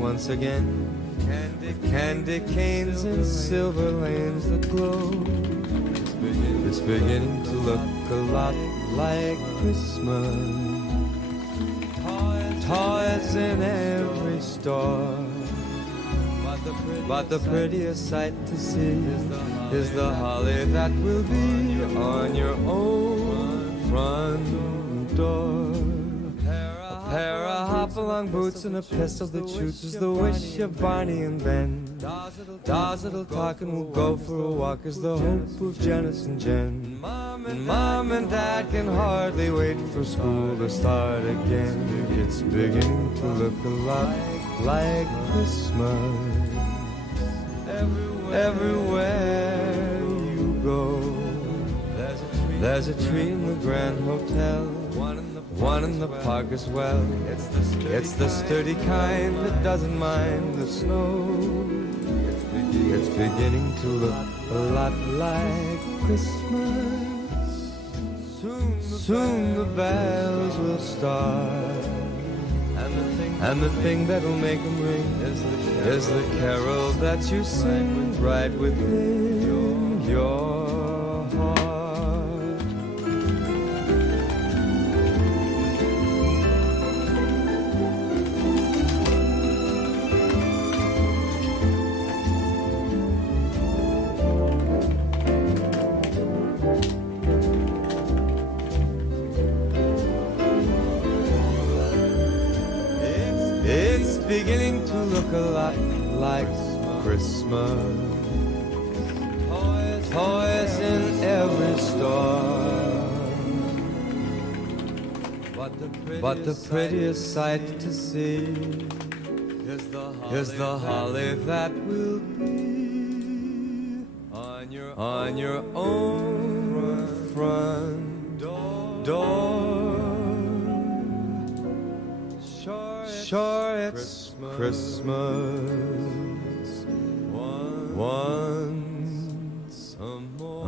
Once again, candy canes and silver lanes that glow. It's beginning to look a lot like Christmas. Toys in every store, but the prettiest sight to see is the holly that will be on your own front door. A pair of hop-along boots and a pistol that shoots is the wish of Barney and Ben. Dolls that'll talk and will go for a walk is the hope of Janice and Jen. And Mom and Dad can hardly wait for school to start again. It's beginning to look a lot like Christmas. Everywhere you go, there's a tree in the Grand Hotel, one in the park as well. It's the sturdy kind that doesn't mind the snow. It's beginning to look a lot like Christmas. Soon the bells will start, and the thing that'll make them ring is the carol that you sing right within your heart. It's beginning to look a lot like Christmas. Toys in every store, but the prettiest sight to see is the holly that will be on your own front door. Sure, it's Christmas once more.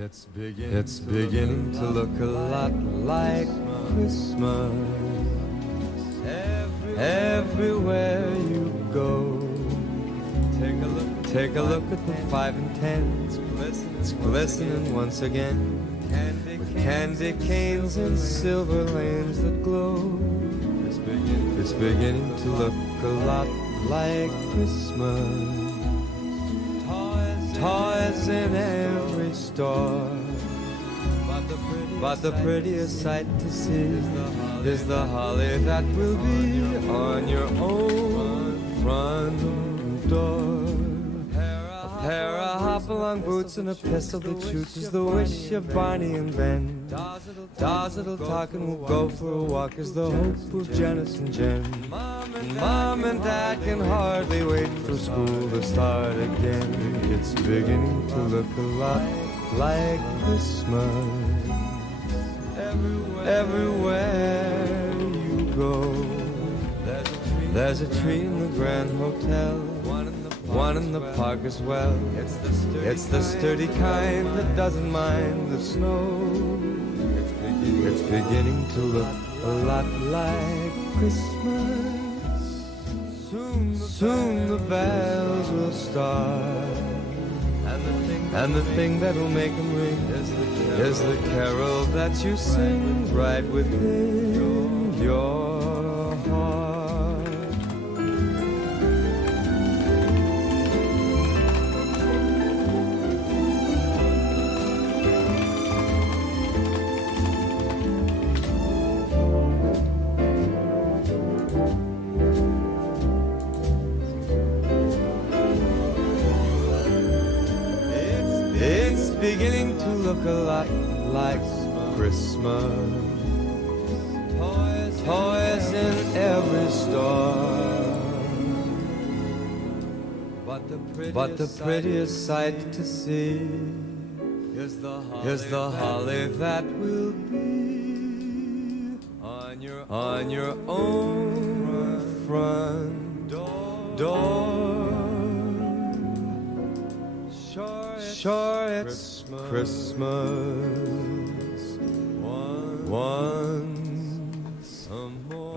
It's beginning to look a lot like Christmas. Everywhere you go, take a look at the 5 and 10. It's glistening once again with candy canes and silver lanes that glow. It's beginning to look a lot like Christmas. Toys in every store, but the prettiest sight to see is the holly that will be on your own front door. A pair of hop-along boots and a pistol that shoots is the wish of Barney and Ben. Dolls that'll talk and will go for a walk is the hope of Janice and Jen. And Mom and Dad can hardly wait for school to start again. It's beginning to look a lot like Christmas. Everywhere you go, there's a tree in the Grand Hotel, one in the park as well. It's the sturdy kind that doesn't mind the snow. It's beginning to look a lot like Christmas. Soon the bells will start, and the thing that'll make them ring is the carol that you sing right within your heart. to look a lot like Christmas. Toys in every store, but the prettiest sight to see is the holly that will be on your own front door. Sure, it's Christmas once more.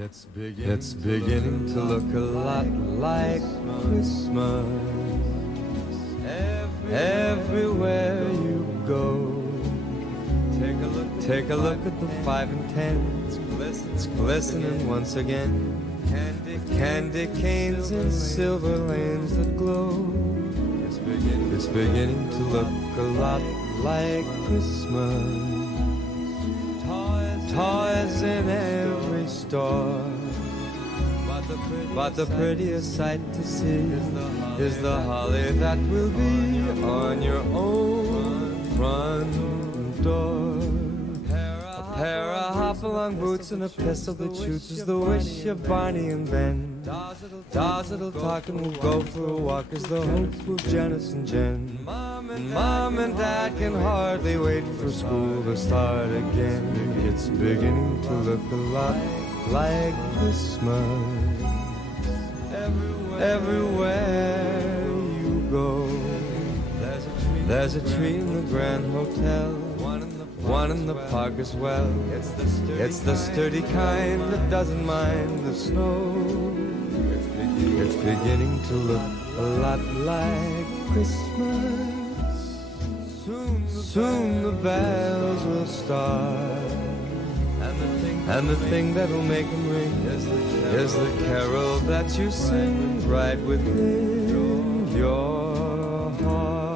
It's beginning to look a lot like Christmas. Everywhere you go, take a look at the 5 and 10. It's glistening once again. Candy canes and silver lanes that glow. It's beginning to look a lot like Christmas. Toys in every store, but the prettiest sight to see is the holly that will be on your own front door. A pair of hop-along boots and a pistol that shoots is the wish of Barney and Ben. Dolls that'll talk and we'll go for a walk is the hope of Janice and Jen. Mom and Dad can hardly wait for school to start again. It's beginning to look a lot like Christmas. Everywhere you go, there's a tree in the Grand Hotel, one in the park as well. It's the sturdy kind that doesn't mind the snow. It's beginning to look a lot like Christmas. Soon the bells will start, and the thing that'll make them ring is the carol that you sing right within your heart.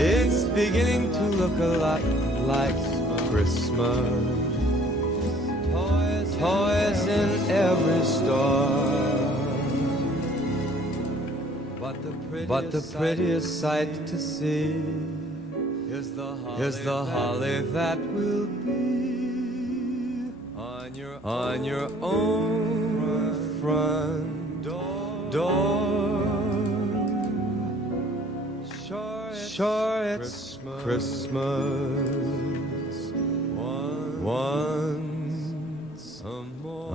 It's beginning to look a lot like Christmas. Toys in every store, but the prettiest sight to see is the holly that will be on your own front door. Sure, it's Christmas once more.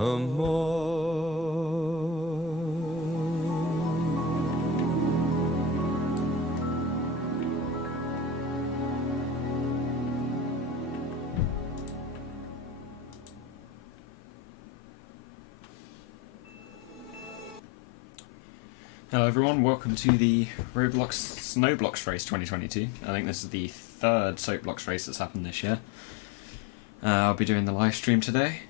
Hello everyone, welcome to the Roblox Snowblox Race 2022. I think this is the third Soapblox race that's happened this year. I'll be doing the live stream today.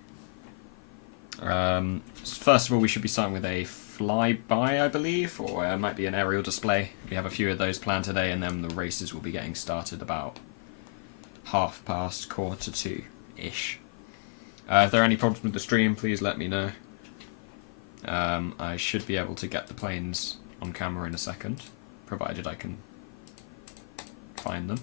First of all, we should be starting with a flyby, I believe, or it might be an aerial display. We have a few of those planned today, and then the races will be getting started about 2:30-ish. If there are any problems with the stream, please let me know. I should be able to get the planes on camera in a second, provided I can find them.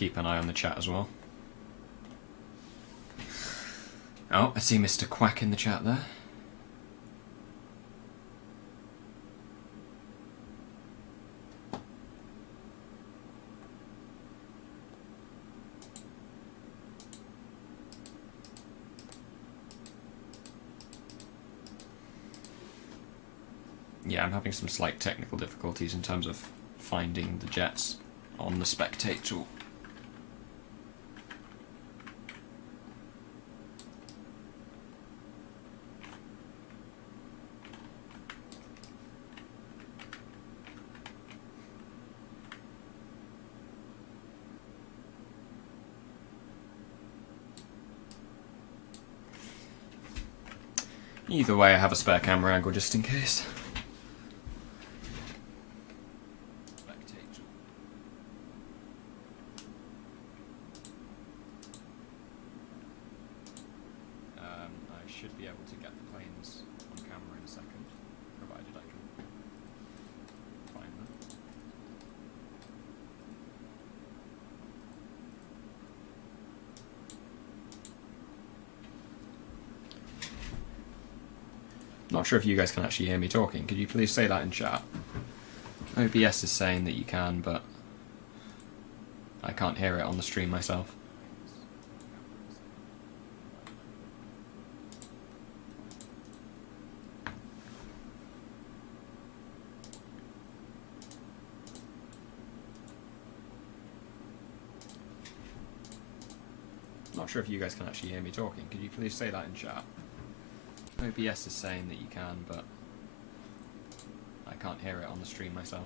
keep an eye on the chat as well. Oh, I see Mr. Quack in the chat there. Yeah, I'm having some slight technical difficulties in terms of finding the jets on the spectate tool. Either way, I have a spare camera angle just in case. I should be able to get the planes on camera in a second, provided I can find them. Not sure if you guys can actually hear me talking. Could you please say that in chat? OBS is saying that you can, but I can't hear it on the stream myself. Not sure if you guys can actually hear me talking. Could you please say that in chat? OBS is saying that you can, but I can't hear it on the stream myself.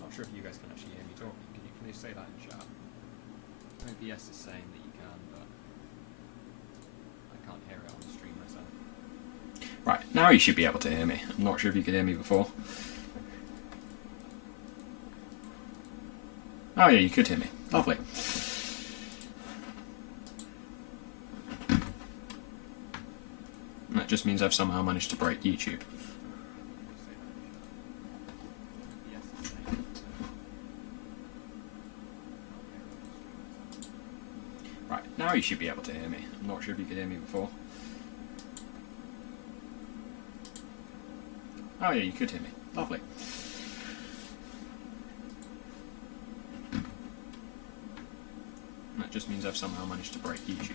Not sure if you guys can actually hear me talking. Could you please say that in chat? OBS is saying that you can, but I can't hear it on the stream myself. Right, now you should be able to hear me. I'm not sure if you could hear me before. Oh yeah, you could hear me. Lovely. That just means I've somehow managed to break YouTube. Right, now you should be able to hear me. I'm not sure if you could hear me before. Oh yeah, you could hear me. Lovely. That just means I've somehow managed to break YouTube.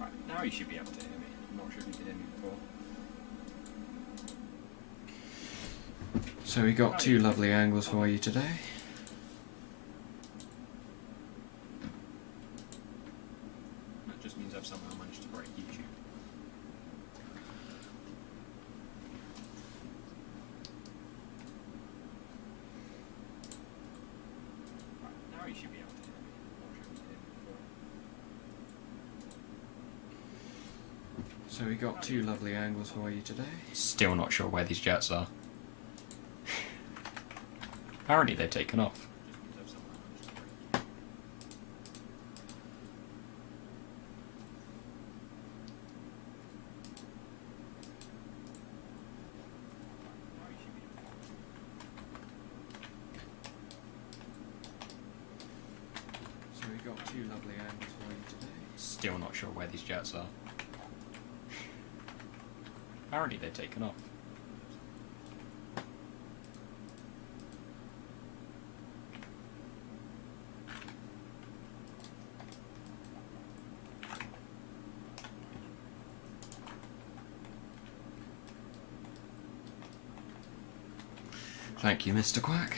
Right, now you should be able to hear me. I'm not sure if you could hear me before. So we got two lovely angles for you today. That just means I've somehow managed to break YouTube. Right, now you should be able to hear me. I'm not sure if you could hear me before. So we got two lovely angles for you today. Still not sure where these jets are. Apparently they've taken off. So we got two lovely angles for you today. Still not sure where these jets are. Apparently they've taken off. Thank you, Mr. Quack.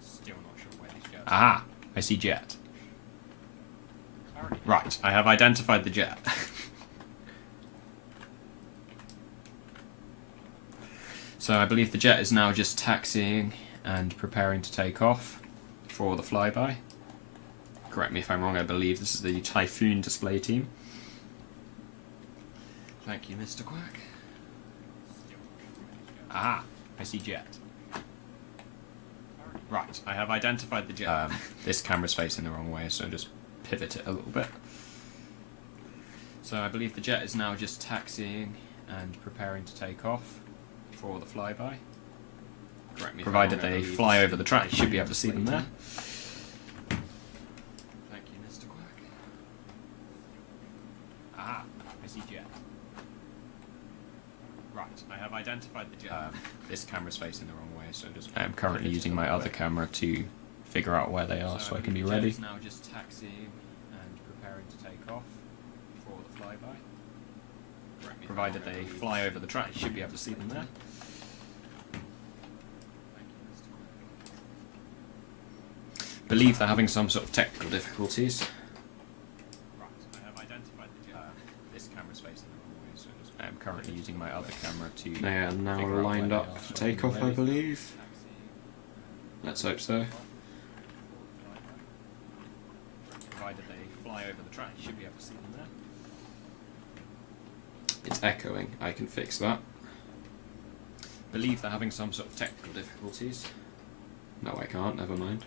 Still not sure where these jets are. Ah, I see jet. Right, I have identified the jet. So I believe the jet is now just taxiing and preparing to take off for the flyby. Correct me if I'm wrong, I believe this is the Typhoon display team. Thank you, Mr. Quack. Ah, I see jet. Right, I have identified the jet. This camera's facing the wrong way, so just pivot it a little bit. So I believe the jet is now just taxiing and preparing to take off for the flyby. Correct me. Provided they fly over the track, you should be able to see them there. Thank you, Mr. Quack. Ah, I see jet. Right, I have identified the jet. This camera's facing the wrong way, so just... I'm currently using my other camera to figure out where they are so I can be ready. Now just taxiing and preparing to take off for the flyby. Provided they fly over the track, you should be able to see them there. Believe they're having some sort of technical difficulties. Right, I have identified the jet. This camera's facing the wrong way, so just... I'm currently using my other camera to... They are now lined up for takeoff, I believe. Let's hope so. Provided they fly over the track, you should be able to see them there. It's echoing. I can fix that. Believe they're having some sort of technical difficulties. No, I can't. Never mind.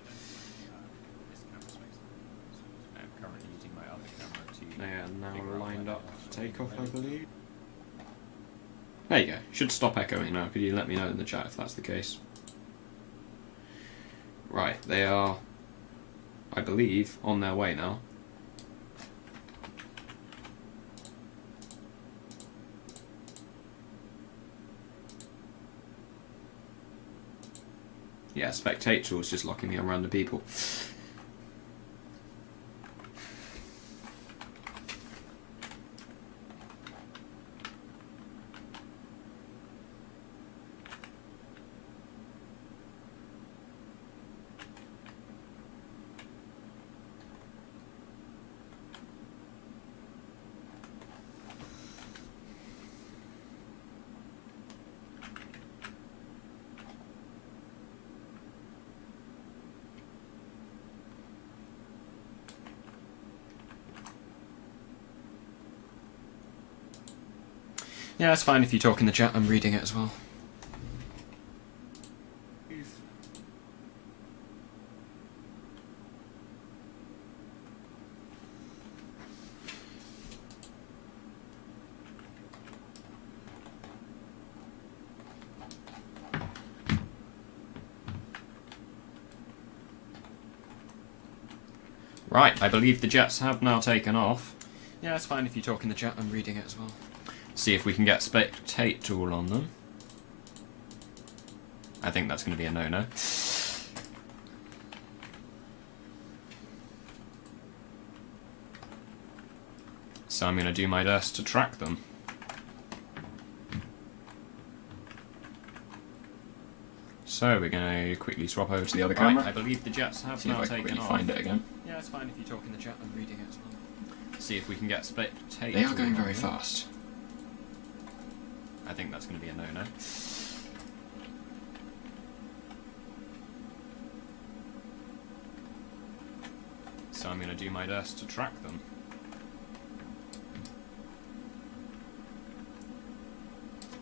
I'm currently using my other camera to... They are now lined up for takeoff, I believe. There you go. Should stop echoing now. Could you let me know in the chat if that's the case? Right, they are, I believe, on their way now. Yeah, spectate tool is just locking me on random people. Yeah, that's fine if you talk in the chat, I'm reading it as well. Right, I believe the jets have now taken off. Yeah, that's fine if you talk in the chat, I'm reading it as well. See if we can get spectate tool on them. I think that's going to be a no-no. So I'm going to do my best to track them. So we're going to quickly swap over to the other camera. I believe the jets have now taken off. Find it again. Yeah, it's fine if you talk in the chat, I'm reading it as well. See if we can get spectate. They are going very fast. I think that's going to be a no-no. So I'm going to do my best to track them.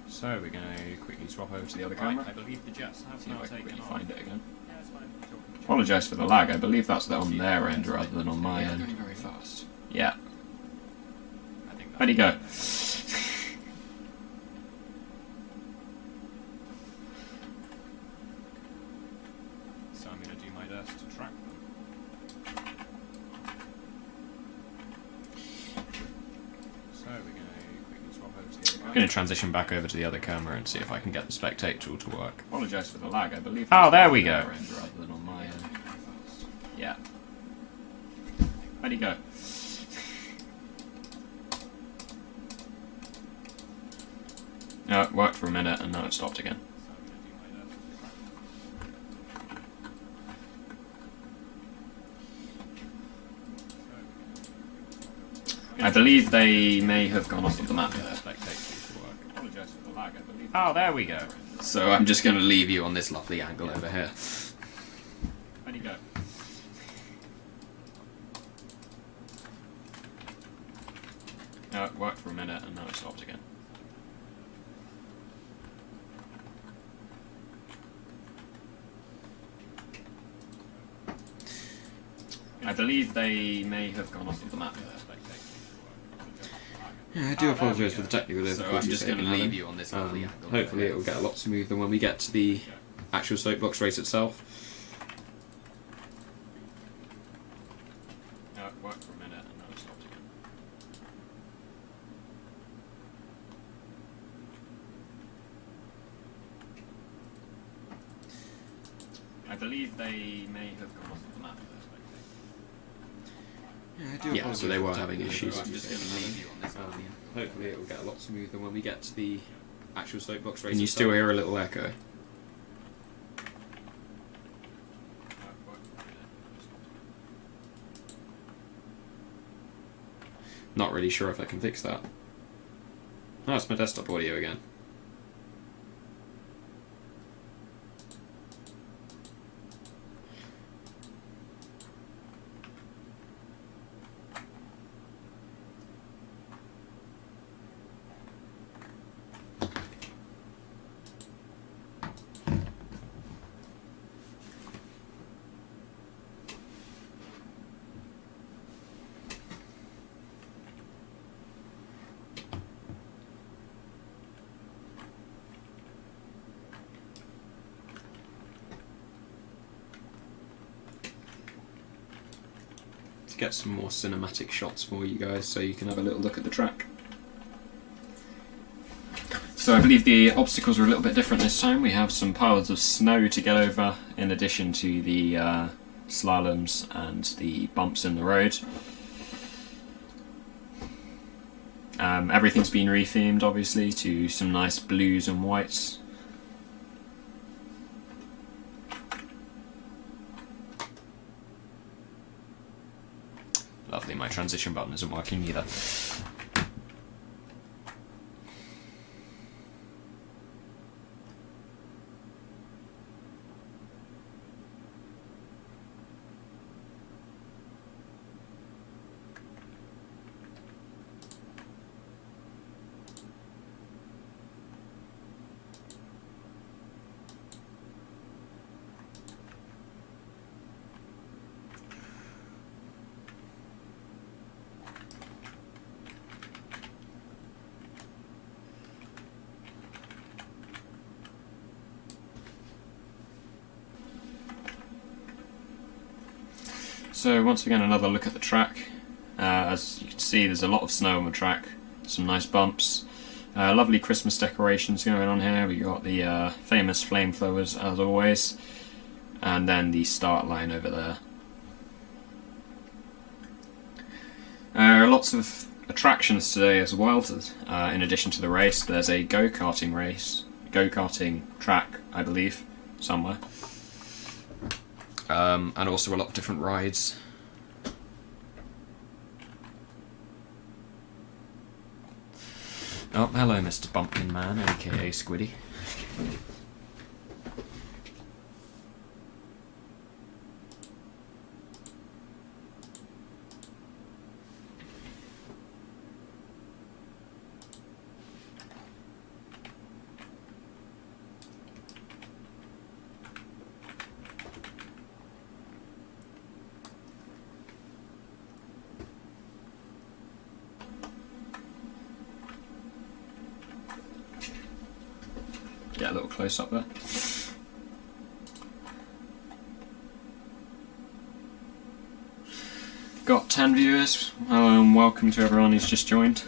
So we're going to quickly swap over to the other camera. I believe the jets have now taken off. Find it again. Yeah, it's fine. Apologise for the lag. I believe that's on their end rather than on my end. Going very fast. Yeah. Where'd he go? I'm going to transition back over to the other camera and see if I can get the spectate tool to work. Apologise for the lag, I believe. Oh, there we go. Rather than on my end. Yeah. Where'd he go? No, it worked for a minute and now it stopped again. I believe they may have gone off of the map. Oh, there we go. So I'm just going to leave you on this lovely angle over here. Where'd he go? No, it worked for a minute. minute and now it stopped again. I believe they may have gone off of the map. Yeah, I do apologise for the technical difficulties. I'm just going to leave you on this. Hopefully it will get a lot smoother when we get to the actual Soapbox race itself. It worked for a minute and now it stopped again. I believe they may have gone off of the map. Yeah, so they were having issues. I'm just going to leave you on this. Hopefully it will get a lot smoother when we get to the actual Soapbox race. Can you still hear a little echo? Not really sure if I can fix that. Oh, it's my desktop audio again. Get some more cinematic shots for you guys so you can have a little look at the track. So I believe the obstacles are a little bit different this time. We have some piles of snow to get over in addition to the slaloms and the bumps in the road. Everything's been rethemed obviously to some nice blues and whites. Lovely, my transition button isn't working either. So once again another look at the track. As you can see there's a lot of snow on the track, some nice bumps, lovely Christmas decorations going on here. We got the famous flamethrowers as always, and then the start line over there. Lots of attractions today as well. In addition to the race, there's a go-karting track, I believe, somewhere. And also a lot of different rides. Oh, hello Mr. Bumpkin Man, aka Squiddy. Get a little close up there. Got 10 viewers. Welcome to everyone who's just joined.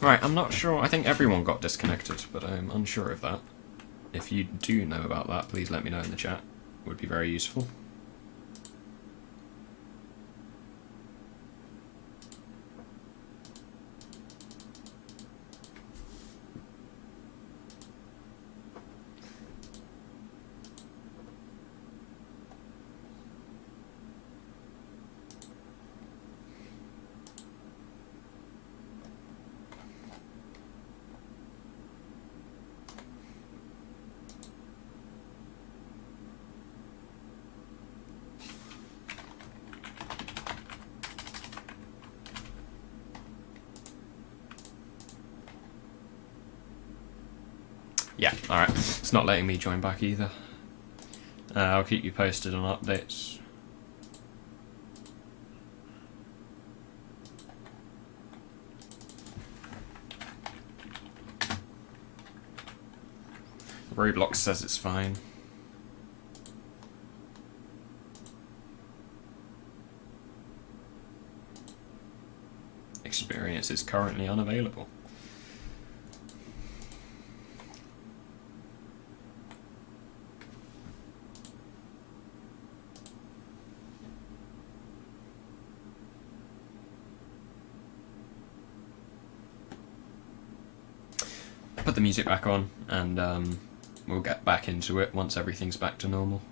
Right, I'm not sure. I think everyone got disconnected, but I'm unsure of that. If you do know about that, please let me know in the chat. It would be very useful. Yeah, alright. It's not letting me join back either. I'll keep you posted on updates. Roblox says it's fine. Experience is currently unavailable. Put the music back on, and we'll get back into it once everything's back to normal.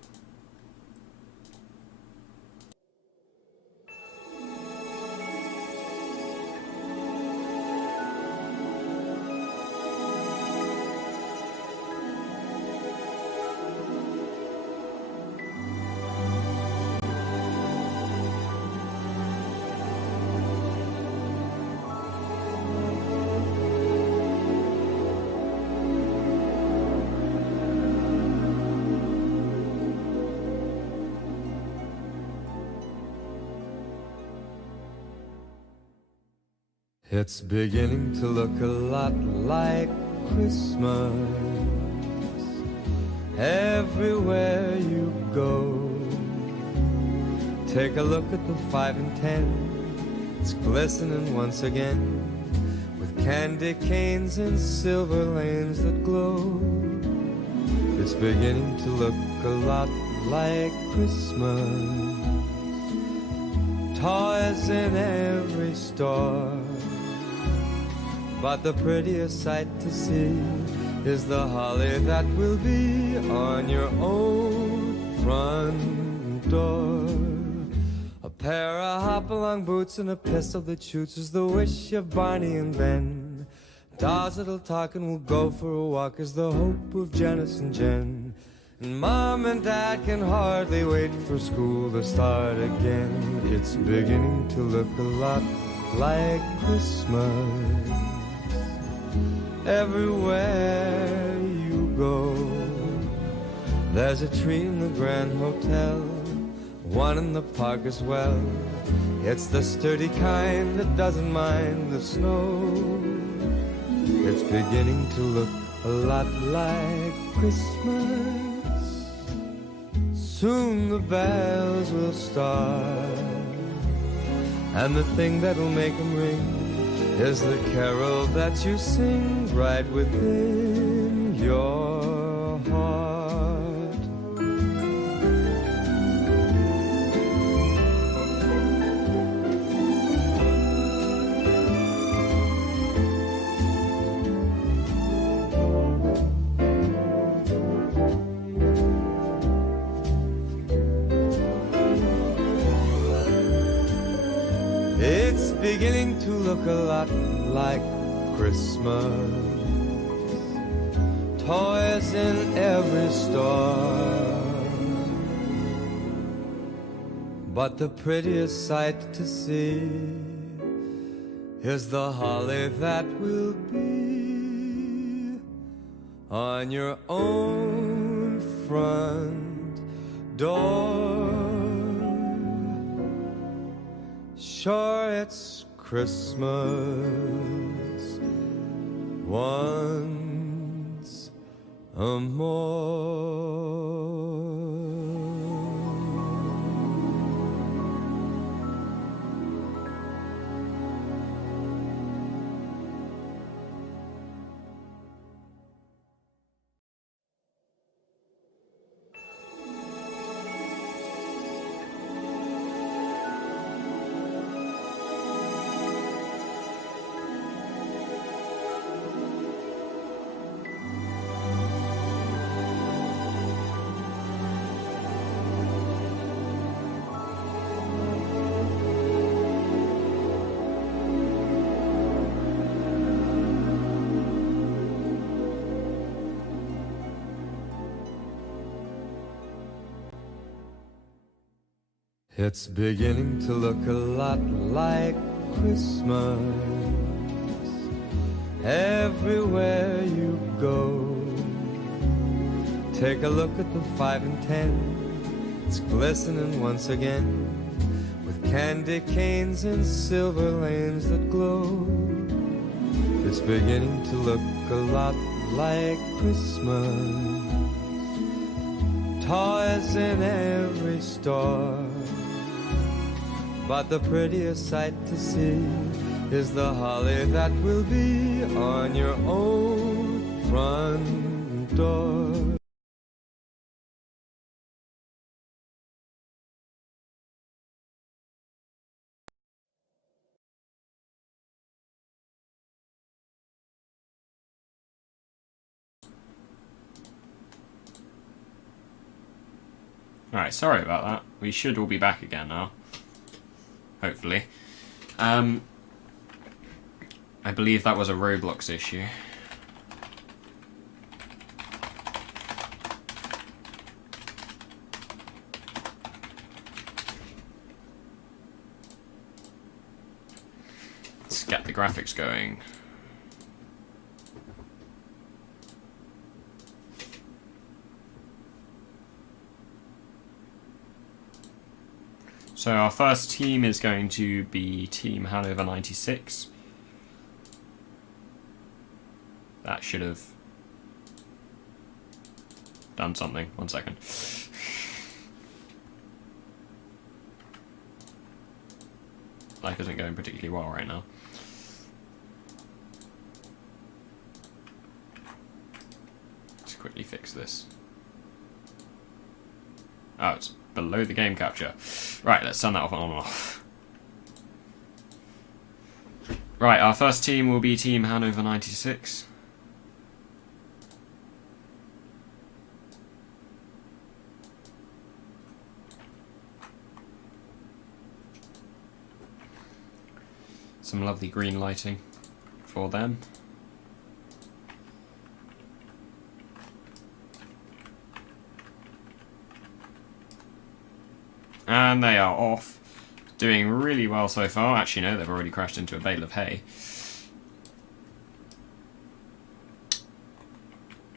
It's beginning to look a lot like Christmas everywhere you go. Take a look at the 5 and 10. It's glistening once again with candy canes and silver lanes that glow. It's beginning to look a lot like Christmas. Toys in every store. But the prettiest sight to see is the holly that will be on your own front door. A pair of hop-along boots and a pistol that shoots is the wish of Barney and Ben. Dolls that'll talk and will go for a walk is the hope of Janice and Jen. And Mom and Dad can hardly wait for school to start again. It's beginning to look a lot like Christmas everywhere you go. There's a tree in the Grand Hotel, one in the park as well. It's the sturdy kind that doesn't mind the snow. It's beginning to look a lot like Christmas. Soon the bells will start, and the thing that'll make them ring is the carol that you sing right within your heart. It's beginning to look a lot like Christmas. Toys in every store. But the prettiest sight to see is the holly that will be on your own front door. Sure, it's Christmas once more. It's beginning to look a lot like Christmas everywhere you go. Take a look at the 5 and 10. It's glistening once again with candy canes and silver lanes that glow. It's beginning to look a lot like Christmas. Toys in every store, but the prettiest sight to see is the holly that will be on your own front door. Alright, sorry about that. We should all be back again now. Hopefully. I believe that was a Roblox issue. Let's get the graphics going. So our first team is going to be Team Hanover 96. That should have done something. 1 second. Life isn't going particularly well right now. Let's quickly fix this. Oh, it's below the game capture. Right, let's turn that off on and off. Right, our first team will be Team Hanover 96. Some lovely green lighting for them. And they are off. Doing really well so far. Actually, no, they've already crashed into a bale of hay.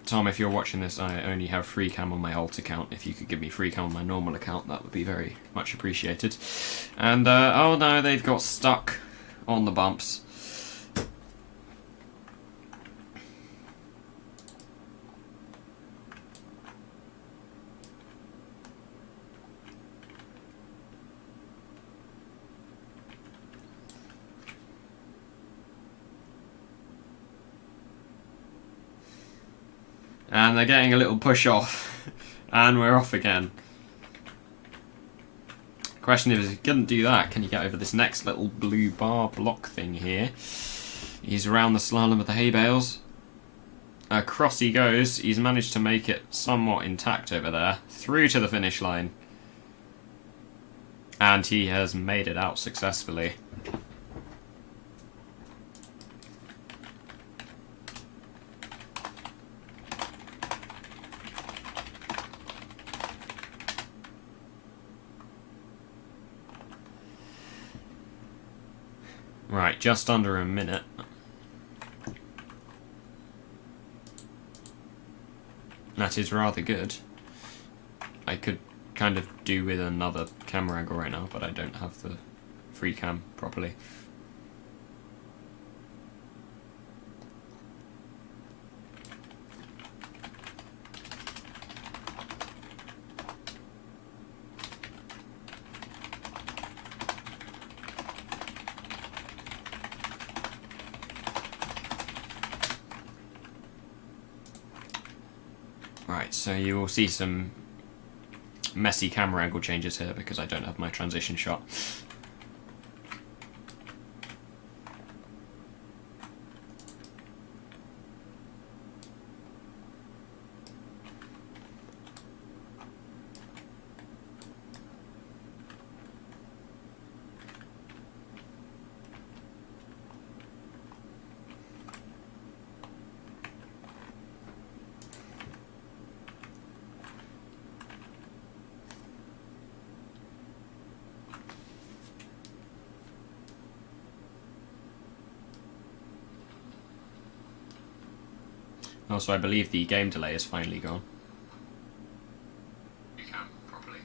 Tom, if you're watching this, I only have free cam on my alt account. If you could give me free cam on my normal account, that would be very much appreciated. And, oh no, they've got stuck on the bumps. And they're getting a little push off. And we're off again. Question is, if you couldn't do that, can you get over this next little blue bar block thing here? He's around the slalom of the hay bales. Across he goes. He's managed to make it somewhat intact over there. Through to the finish line. And he has made it out successfully. Right, just under a minute. That is rather good. I could kind of do with another camera angle right now, but I don't have the free cam properly. Right, so you will see some messy camera angle changes here because I don't have my transition shot. Also, I believe the game delay is finally gone. You can, probably.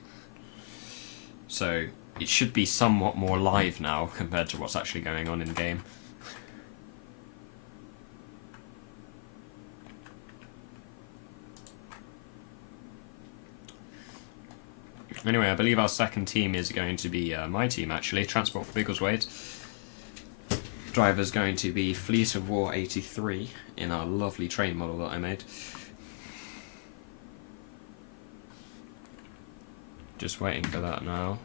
So, it should be somewhat more live now compared to what's actually going on in game. Anyway, I believe our second team is going to be my team, actually. Transport for Biggleswade. Driver's going to be Fleet of War 83 in our lovely train model that I made. Just waiting for that now.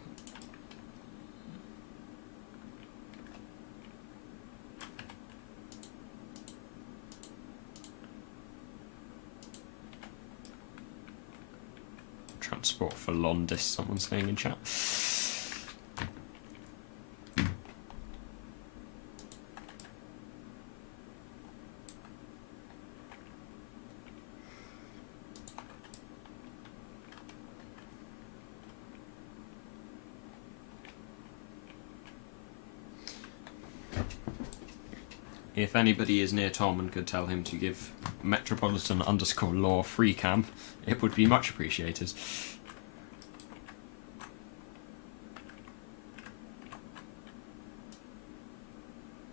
Transport for Londis, someone's saying in chat. If anybody is near Tom and could tell him to give Metropolitan_law free cam, it would be much appreciated.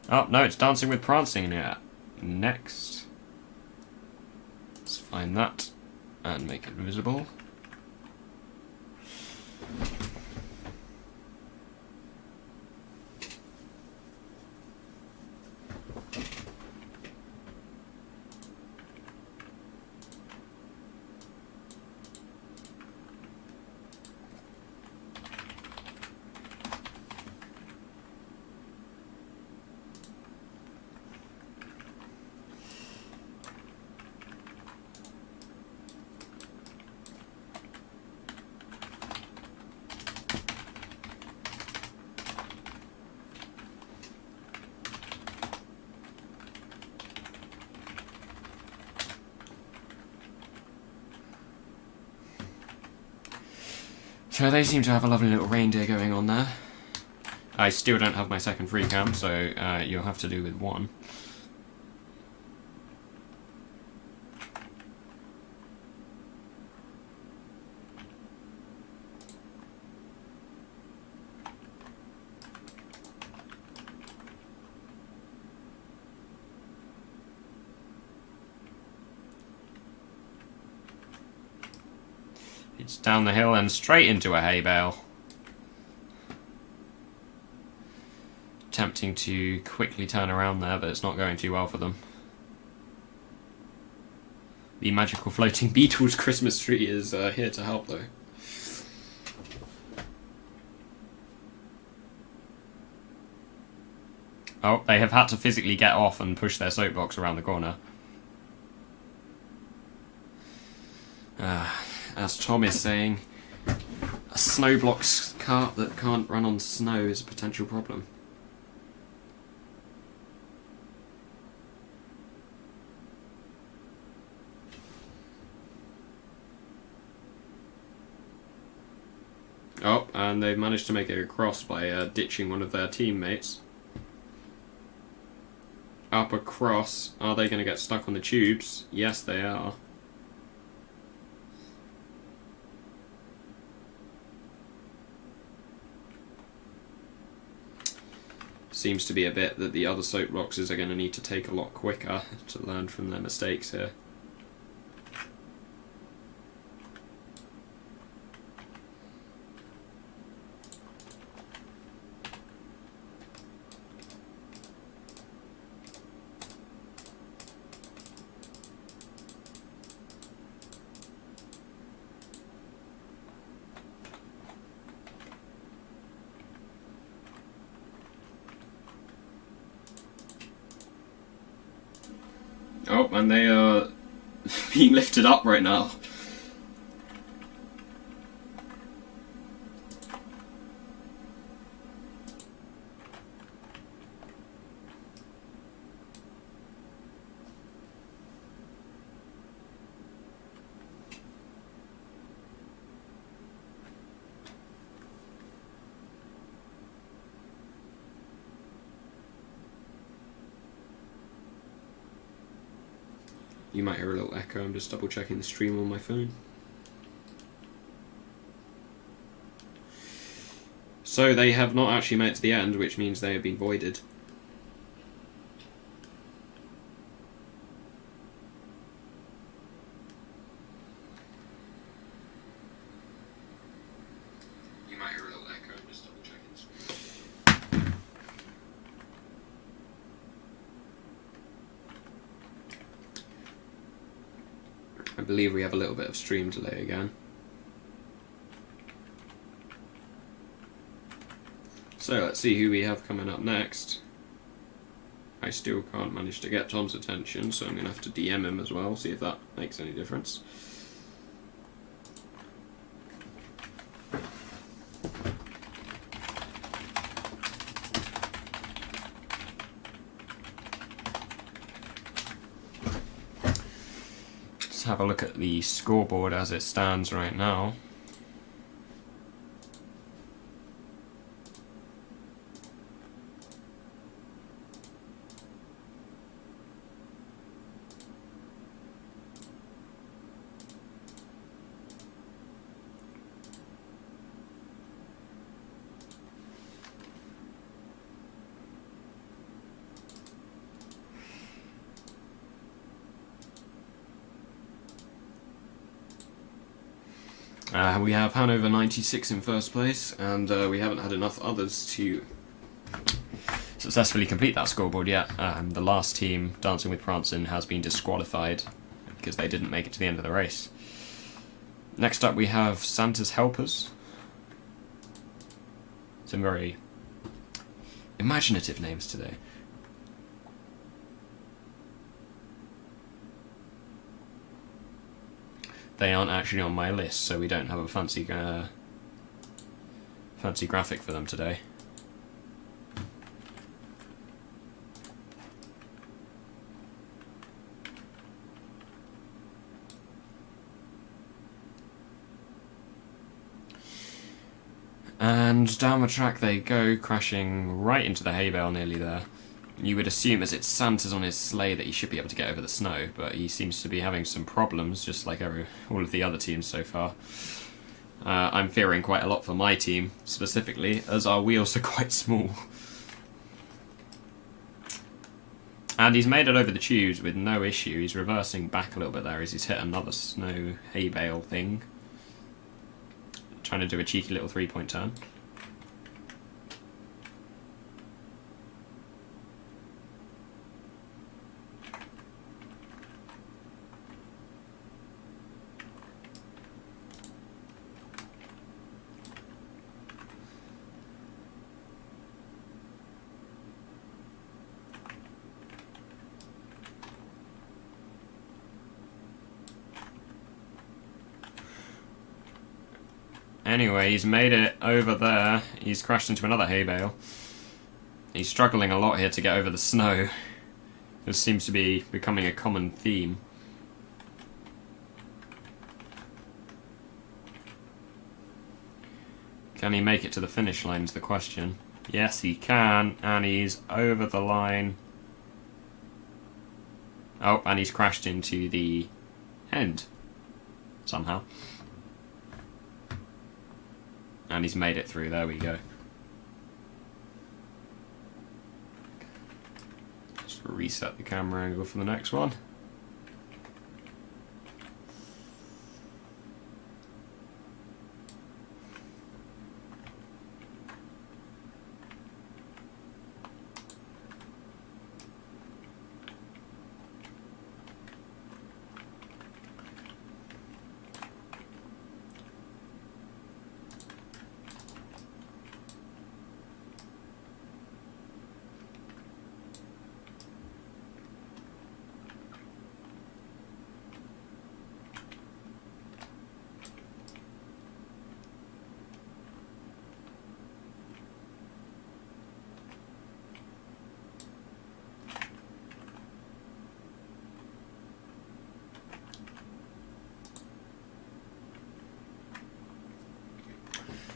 Oh, no, it's Dancing with Prancing here. Next. Let's find that and make it visible. So they seem to have a lovely little reindeer going on there. I still don't have my second free cam, so you'll have to do with one. It's down the hill and straight into a hay bale. Attempting to quickly turn around there, but it's not going too well for them. The magical floating Beatles Christmas tree is here to help, though. Oh, they have had to physically get off and push their soapbox around the corner. As Tom is saying, a Snowblox cart that can't run on snow is a potential problem. Oh, and they've managed to make it across by ditching one of their teammates. Up across. Are they going to get stuck on the tubes? Yes, they are. Seems to be a bit that the other soapboxes are going to need to take a lot quicker to learn from their mistakes here. Oh, and they are being lifted up right now. You might hear a little echo. I'm just double checking the stream on my phone. So they have not actually made it to the end, which means they have been voided. You might hear a little echo. I'm just double checking the stream. I believe we have a little bit of stream delay again. So let's see who we have coming up next. I still can't manage to get Tom's attention, so I'm going to have to DM him as well, see if that makes any difference. Let's have a look at the scoreboard as it stands right now. We have Hanover 96 in first place, and we haven't had enough others to successfully complete that scoreboard yet. The last team, Dancing with Prancing, has been disqualified because they didn't make it to the end of the race. Next up we have Santa's Helpers. Some very imaginative names today. They aren't actually on my list, so we don't have a fancy graphic for them today. And down the track they go, crashing right into the hay bale nearly there. You would assume as it's Santa's on his sleigh that he should be able to get over the snow, but he seems to be having some problems, just like all of the other teams so far. I'm fearing quite a lot for my team, specifically, as our wheels are quite small. And he's made it over the tubes with no issue. He's reversing back a little bit there as he's hit another snow hay bale thing. Trying to do a cheeky little three-point turn. Anyway, he's made it over there. He's crashed into another hay bale. He's struggling a lot here to get over the snow. This seems to be becoming a common theme. Can he make it to the finish line is the question. Yes, he can, and he's over the line. Oh, and he's crashed into the end somehow. And he's made it through, there we go. Just reset the camera angle for the next one.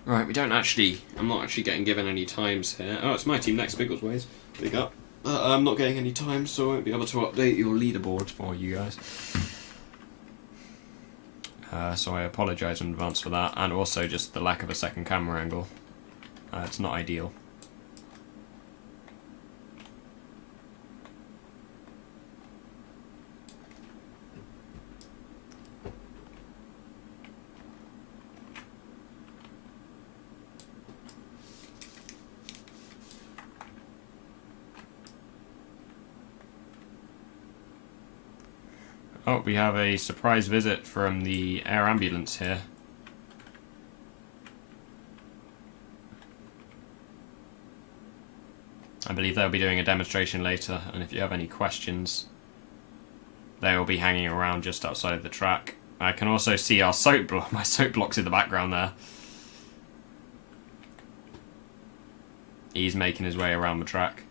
Right, I'm not actually getting given any times here. Oh, it's my team next, Bigglesways. Big up. I'm not getting any time, so I won't be able to update your leaderboard for you guys. So I apologise in advance for that, and also just the lack of a second camera angle. It's not ideal. Oh, we have a surprise visit from the air ambulance here. I believe they'll be doing a demonstration later, and if you have any questions, they will be hanging around just outside of the track. I can also see our my Soapblox in the background there. He's making his way around the track.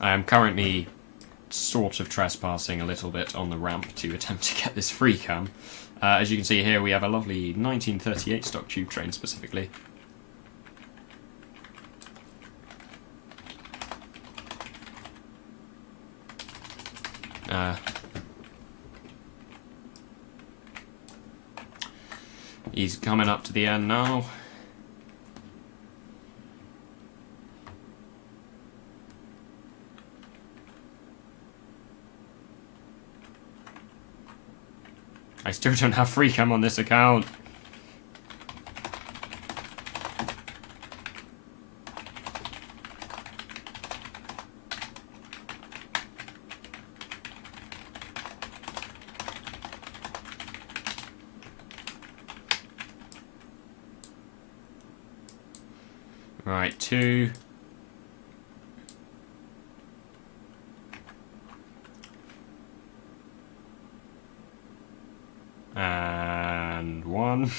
I am currently sort of trespassing a little bit on the ramp to attempt to get this free cam. As you can see here, we have a lovely 1938 stock tube train specifically. He's coming up to the end now. I still don't have free cam on this account. Right, 2. And 1.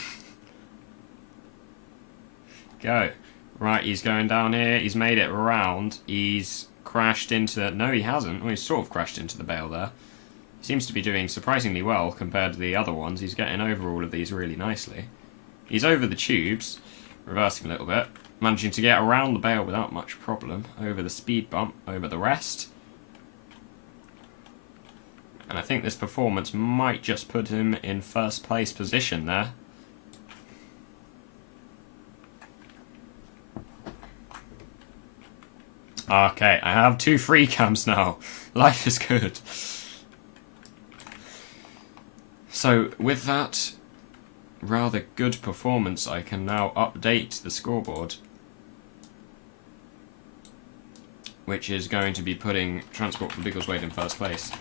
Go. Right, he's going down here. He's made it around. He's crashed into... No, he hasn't. Well, he's sort of crashed into the bale there. He seems to be doing surprisingly well compared to the other ones. He's getting over all of these really nicely. He's over the tubes, reversing a little bit, managing to get around the bale without much problem, over the speed bump, over the rest. And I think this performance might just put him in first place position there. Okay, I have 2 free cams now. Life is good. So, with that rather good performance, I can now update the scoreboard, which is going to be putting Transport for Biggleswade in first place.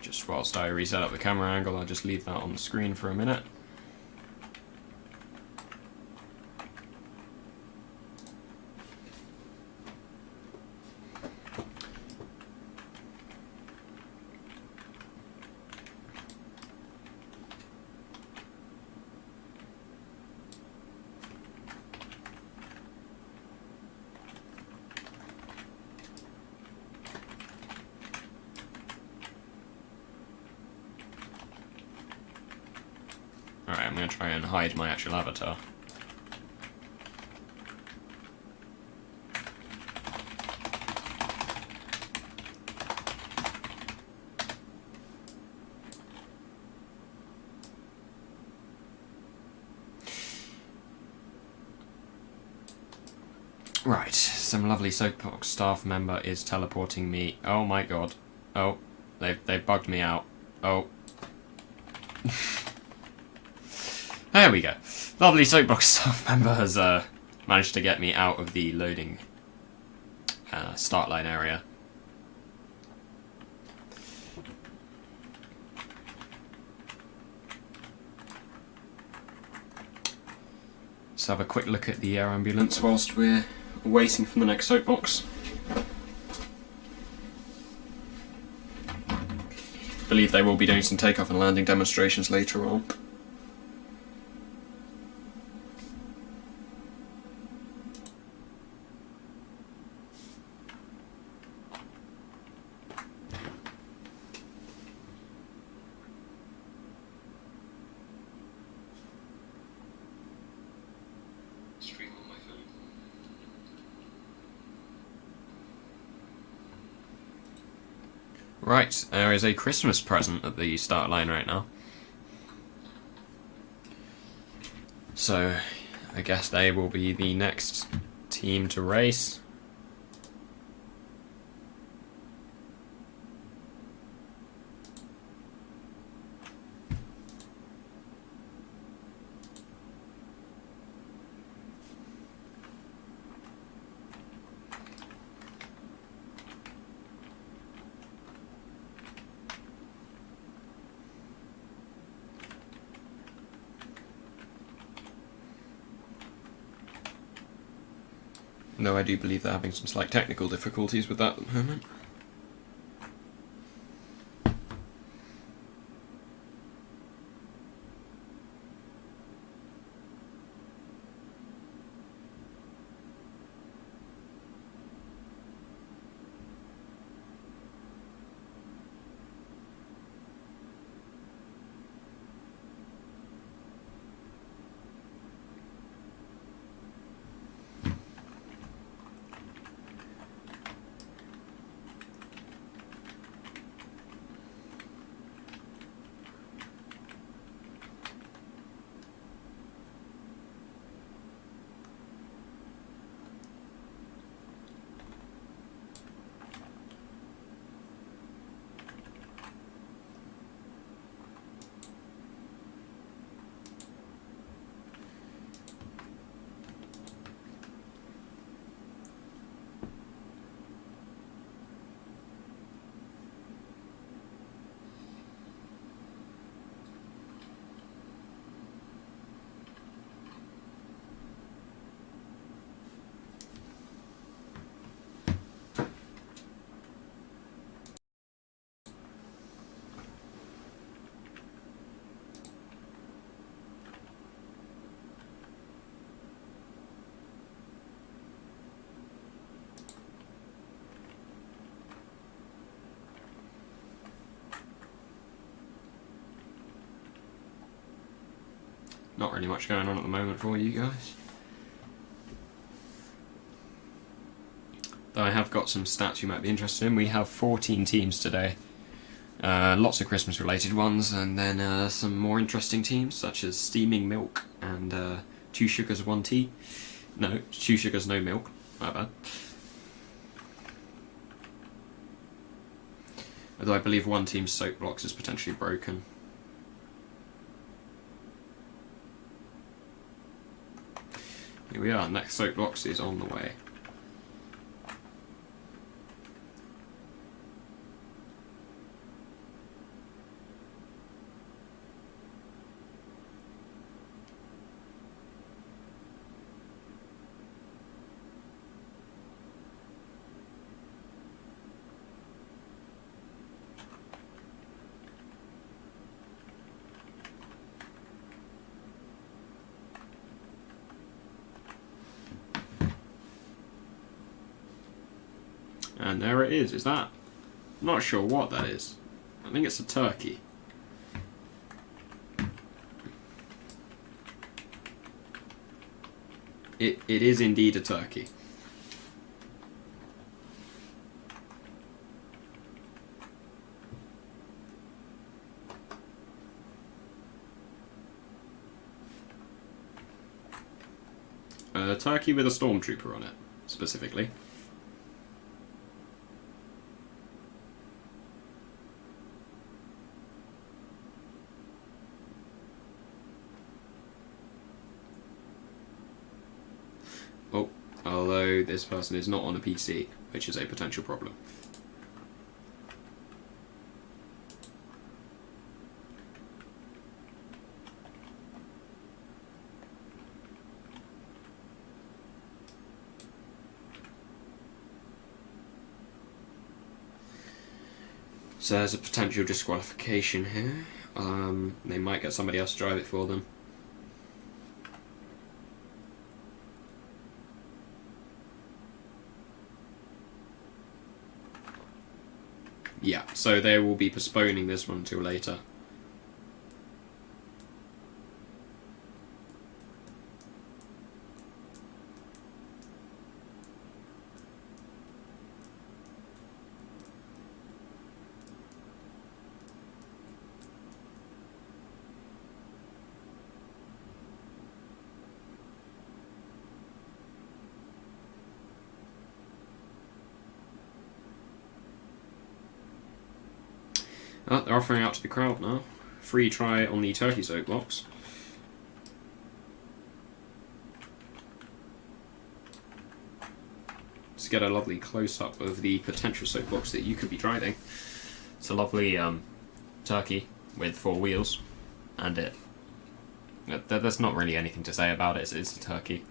Just whilst I reset up the camera angle, I'll just leave that on the screen for a minute. Alright, I'm going to try and hide my actual avatar. Right, some lovely Soapbox staff member is teleporting me. Oh my god. Oh, they've bugged me out. Oh, There we go. Lovely Soapbox staff member has managed to get me out of the loading start line area. Let's have a quick look at the air ambulance whilst we're waiting for the next soapbox. I believe they will be doing some takeoff and landing demonstrations later on. Right, there is a Christmas present at the start line right now. So, I guess they will be the next team to race. Though I do believe they're having some slight technical difficulties with that at the moment. Not really much going on at the moment for you guys. Though I have got some stats you might be interested in. We have 14 teams today. Lots of Christmas related ones, and then some more interesting teams such as Steaming Milk and 2 Sugars 1 Tea. No, 2 Sugars No Milk, my bad. Although I believe one team's Soapblox is potentially broken. Here we are, next Soapbox is on the way. And there it is that? I'm not sure what that is. I think it's a turkey. It is indeed a turkey. A turkey with a stormtrooper on it, specifically. this person is not on a PC, which is a potential problem. So there's a potential disqualification here. They might get somebody else to drive it for them. Yeah, so they will be postponing this one till later. Oh, they're offering out to the crowd now. Free try on the turkey soapbox. Let's get a lovely close-up of the potential soapbox that you could be driving. It's a lovely turkey with 4 wheels, and there's not really anything to say about it. It's a turkey.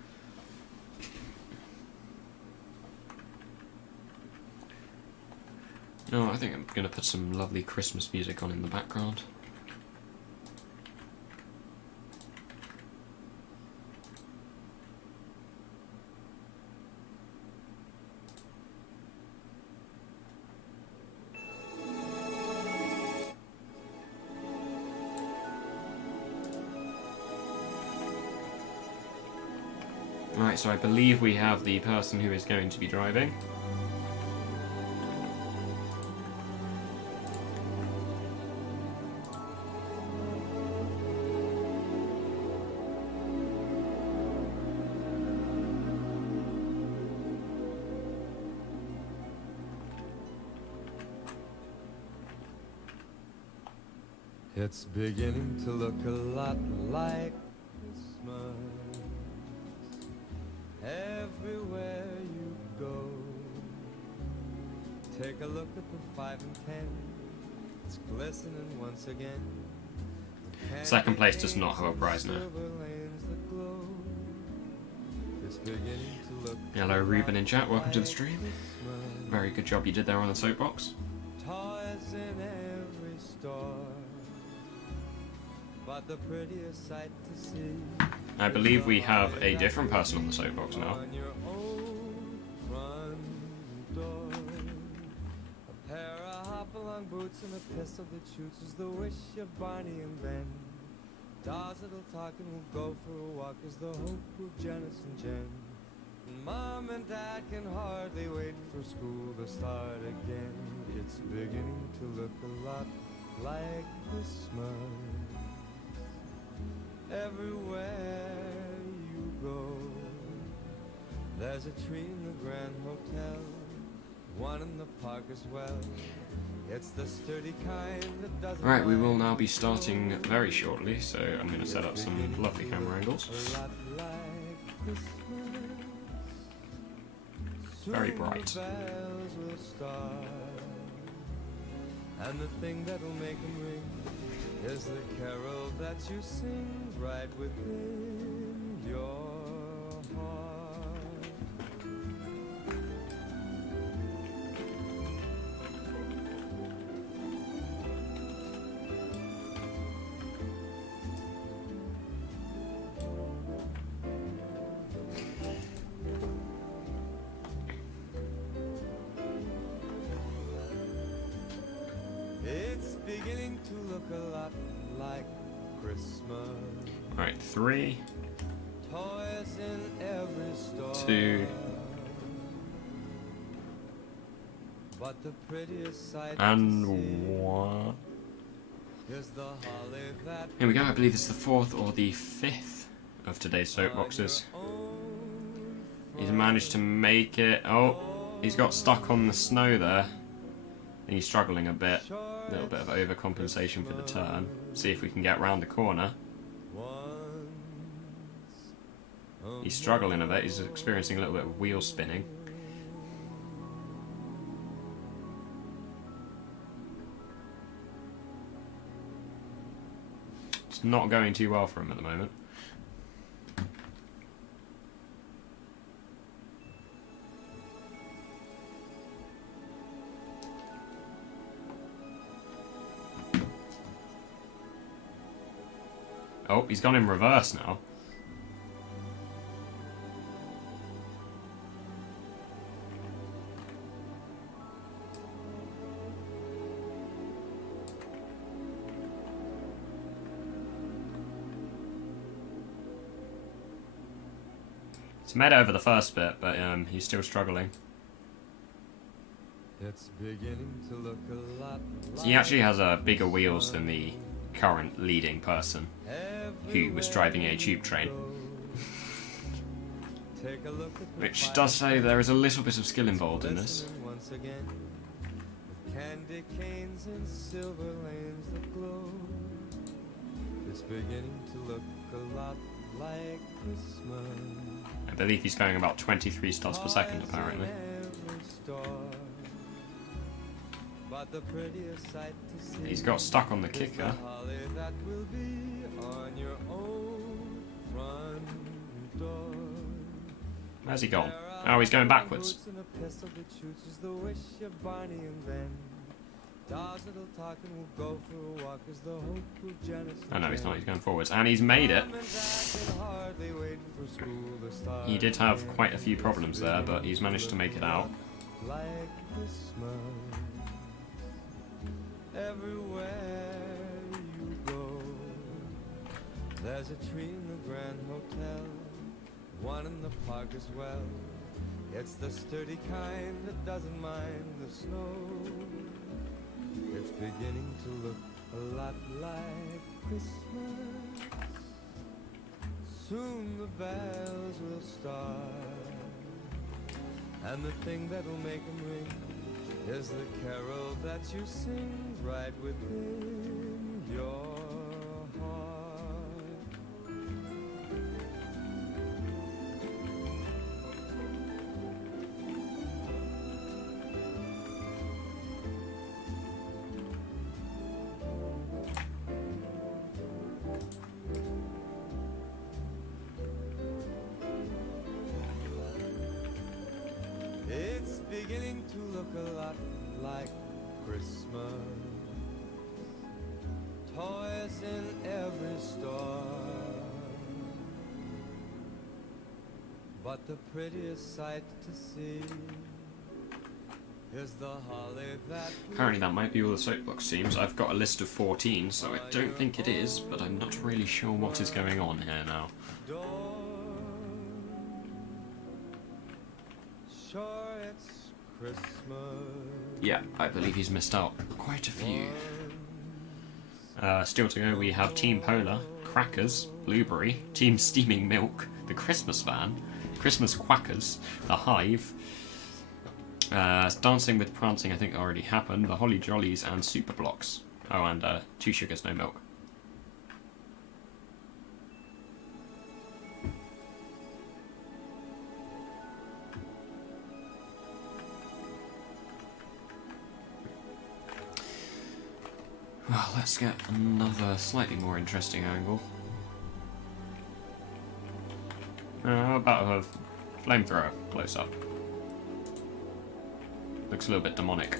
No, I think I'm going to put some lovely Christmas music on in the background. Right, so I believe we have the person who is going to be driving. It's beginning to look a lot like Christmas everywhere you go. Take a look at the 5 and 10. It's glistening once again. Second place does not have a prize now. Hello Ruben in chat, welcome to the stream. Very good job you did there on the soapbox. Toys in every store, but the prettiest sight to see. I believe we have a different person on the soapbox now. On your own front door. A pair of hop-along boots and a pistol that shoots is the wish of Barney and Ben. Dolls that'll talk and will go for a walk is the hope of Janice and Jen. Mom and Dad can hardly wait for school to start again. It's beginning to look a lot like Christmas everywhere you go. There's a tree in the Grand Hotel, one in the park as well. It's the sturdy kind that doesn't. Right, we will now be starting very shortly, so I'm going to set up some lovely camera angles. A lot like Christmas. Very Soon bright. the bells will start, and the thing that'll make them ring is the carol that you sing right within your heart. It's beginning to look a lot like Christmas. Right, 3, Toys in every store. 2, But the prettiest sight and to see 1. is the holly that Here we go, I believe it's the 4th or the 5th of today's soapboxes. He's managed to make it. Oh, he's got stuck on the snow there. And he's struggling a bit. A little bit of overcompensation for the turn. See if we can get round the corner. once He's struggling a bit, he's experiencing a little bit of wheel spinning. It's not going too well for him at the moment. Oh, he's gone in reverse now. He's made it over the first bit, but he's still struggling. It's beginning to look a lot So he actually has bigger wheels than the current leading person who was driving a tube train. Which does say there is a little bit of skill involved in this. Once again, with candy canes and silver lanes that glow. It's beginning to look a lot like Christmas. I believe he's going about 23 stops per second, apparently. But the prettiest sight to see He's got stuck on the is kicker. the holly that will be on your own front door. Where's he gone? Oh, he's going backwards. Boots and a pistol that shoots is the wish of Barney and Ben. Dolls that'll talk and we'll go for a walk is the hope of Janice. Oh no, he's not, he's going forwards. And he's made it. Mom and Dad can hardly wait for school to start. He did have quite a few problems there, but he's managed to make it out. Like Christmas, everywhere you go, there's a tree in the Grand Hotel, one in the park as well. It's the sturdy kind that doesn't mind the snow. It's beginning to look a lot like Christmas. Soon the bells will start, and the thing that'll make them ring is the carol that you sing right within your heart. It's beginning to look a lot like Christmas. Toys in every store, but the prettiest sight to see is the holly that Apparently that might be all the Soapbox teams. I've got a list of 14, so I don't think it is, but I'm not really sure what is going on here now. door. Sure, it's Christmas. Yeah, I believe he's missed out quite a few. Still to go, we have Team Polar, Crackers, Blueberry, Team Steaming Milk, the Christmas Van, Christmas Quackers, the Hive, Dancing with Prancing I think already happened, the Holly Jollies and Superblocks. Oh, and 2 Sugars, No Milk. Well, let's get another slightly more interesting angle. How about a flamethrower close up? Looks a little bit demonic.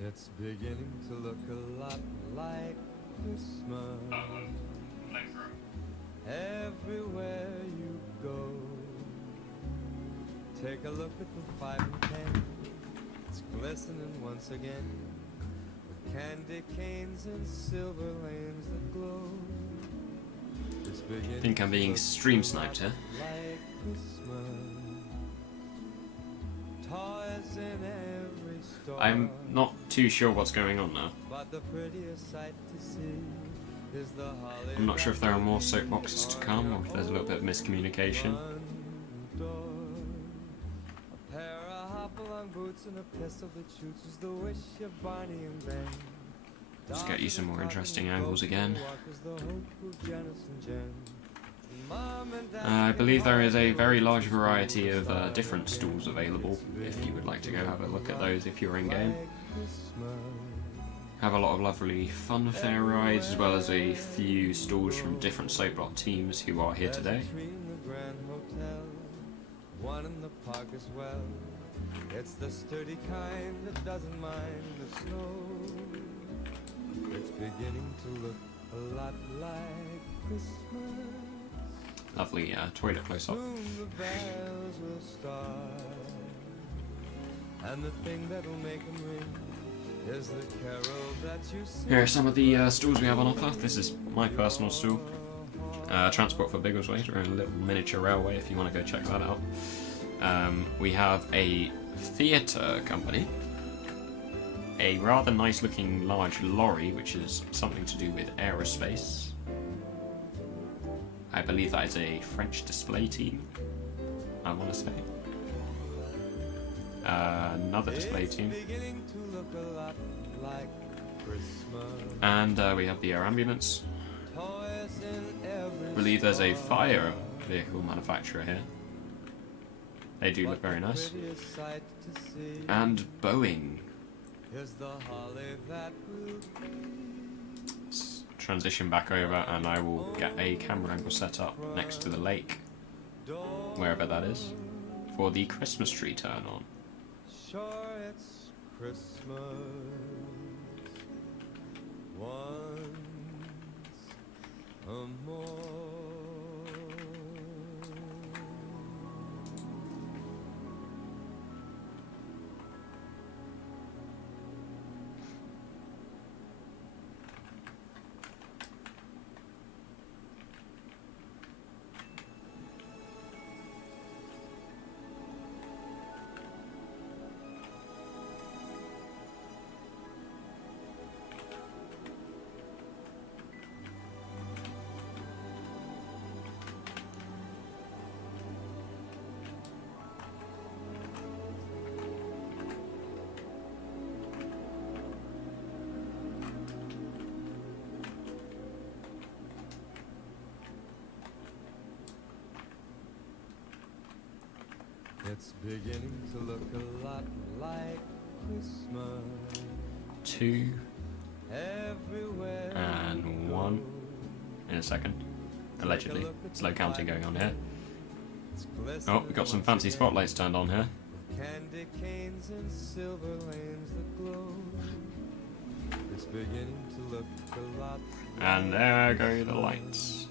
It's beginning to look a lot like Christmas. Everywhere you go, take a look at the 5 and 10. It's glistening once again with candy canes and silver lanes that glow. It's beginning I think I'm to being look stream a sniped lot here. like Christmas. Toys in every store. I'm not too sure what's going on now. But the prettiest sight to see is the holly. I'm not sure if there are more soapboxes to come or if there's a little bit of miscommunication. A pair of hopalong hop-along boots and a pistol that shoots is the wish of Barney and Ben. Just get you some more interesting angles again. I believe there is a very large variety of different stalls available if you would like to go have a look at those if you're in game. Have a lot of lovely fun fair rides as well as a few stalls from different Soapblox teams who are here today. One in the park as well. It's the sturdy kind that doesn't mind the snow. It's beginning to look a lot like Christmas. Lovely toilet close-up. Soon the bells will start, and the thing that'll make them ring is the carol that you sing. Here are some of the stalls we have on offer. This is my personal stall. Transport for Biggleswade, or a little miniature railway if you want to go check that out. We have a theatre company, a rather nice looking large lorry which is something to do with aerospace. I believe that is a French display team, I want to say. Another display team. And we have the air ambulance. I believe there's a fire vehicle manufacturer here. They do look very nice. And Boeing. Let's transition back over and I will get a camera angle set up next to the lake, wherever that is, for the Christmas tree turn on. Sure, it's Christmas once more. It's beginning to look a lot like Christmas. 2 Everywhere and 1 in a second. Allegedly. Slow counting going on here. Oh, we've got some fancy spotlights turned on here. Candy canes and silver lanes that glow. It's beginning to look a lot And there go the lights.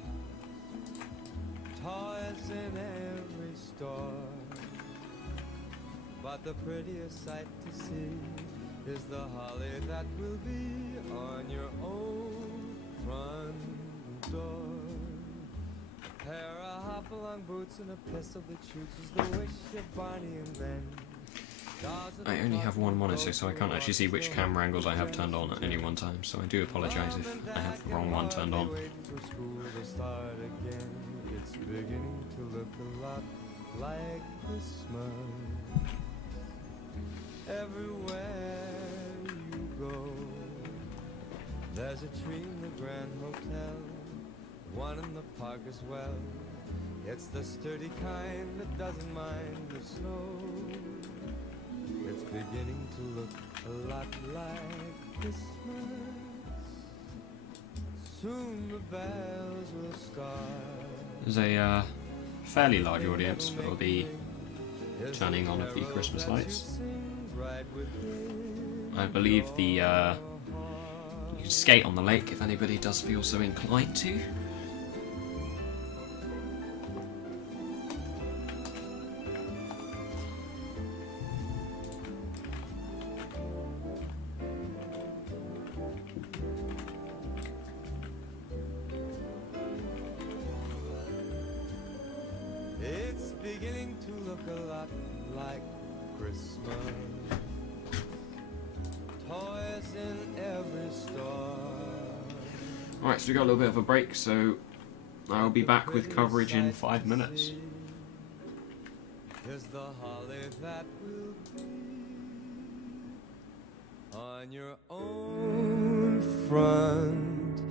toys in every store. But the prettiest sight to see is the holly that will be on your own front door. A pair of hop-along boots and a pistol that shoots is the wish of Barney and Ben. I only have one monitor, so I can't actually see which camera angles I have turned on at any one time, so I do apologise if I have the wrong one turned on. It's beginning to look a lot like Christmas. Everywhere you go, there's a tree in the Grand Hotel, one in the park as well. It's the sturdy kind that doesn't mind the snow. It's beginning to look a lot like Christmas. Soon the bells will start. There's a fairly large audience for the turning on of the Christmas lights. I believe the you can skate on the lake if anybody does feel so inclined to. It's beginning to look a lot like Christmas. Toys in every store. Alright, so we got a little bit of a break, so I'll be back with coverage in 5 minutes. Is the holly that will be on your own front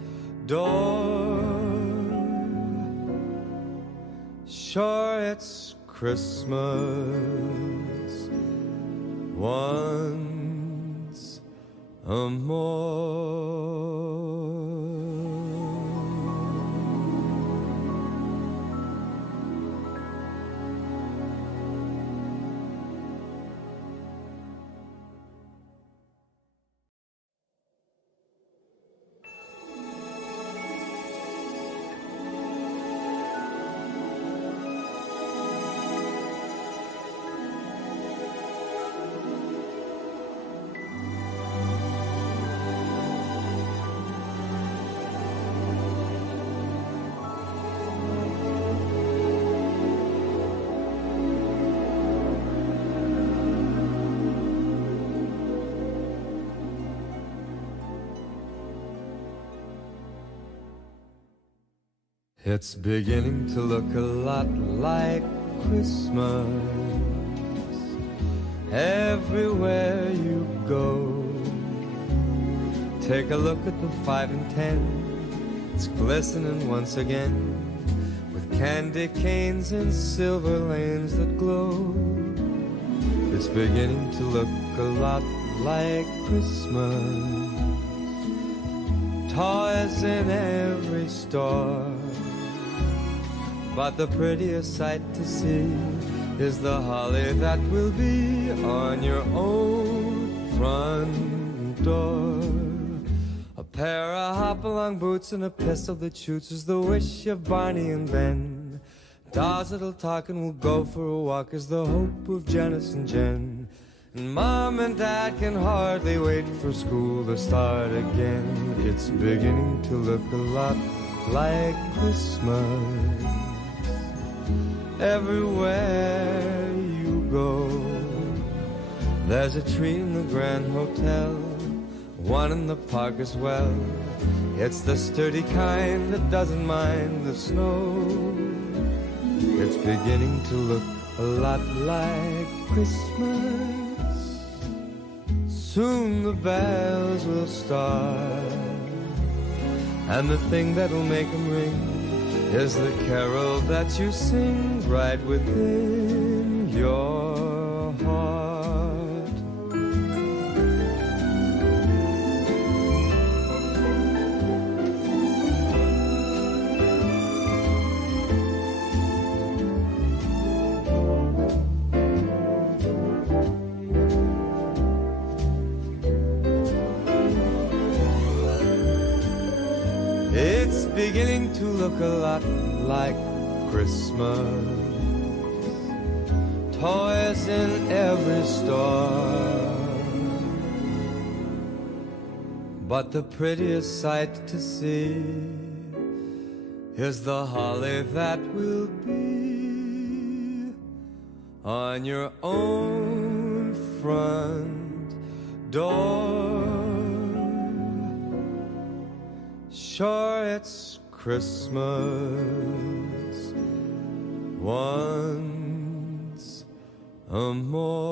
door. Sure, it's Christmas once more. It's beginning to look a lot like Christmas everywhere you go. Take a look at the 5 and 10. It's glistening once again with candy canes and silver lanes that glow. It's beginning to look a lot like Christmas. Toys in every store. But the prettiest sight to see is the holly that will be on your own front door. A pair of hop-along boots and a pistol that shoots is the wish of Barney and Ben. Dolls that'll talk and will go for a walk is the hope of Janice and Jen. And Mom and Dad can hardly wait for school to start again. It's beginning to look a lot like Christmas everywhere you go. There's a tree in the Grand Hotel, one in the park as well. It's the sturdy kind that doesn't mind the snow. It's beginning to look a lot like Christmas. Soon the bells will start, and the thing that'll make them ring is the carol that you sing right within your heart. It's beginning to look a lot like Christmas. Toys in every store. But the prettiest sight to see is the holly that will be on your own front door. Sure, it's Christmas once more.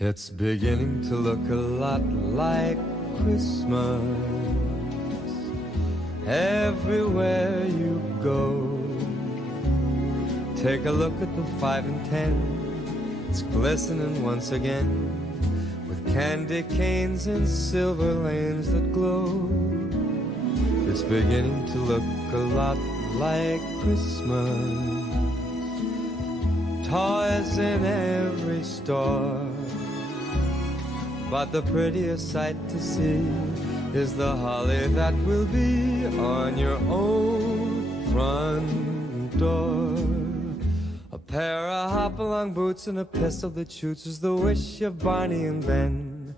It's beginning to look a lot like Christmas everywhere you go. Take a look at the 5 and 10. It's glistening once again with candy canes and silver lanes that glow. It's beginning to look a lot like Christmas. Toys toys in every store. But the prettiest sight to see is the holly that will be on your own front door. A pair of hop-along boots and a pistol that shoots is the wish of Barney and Ben.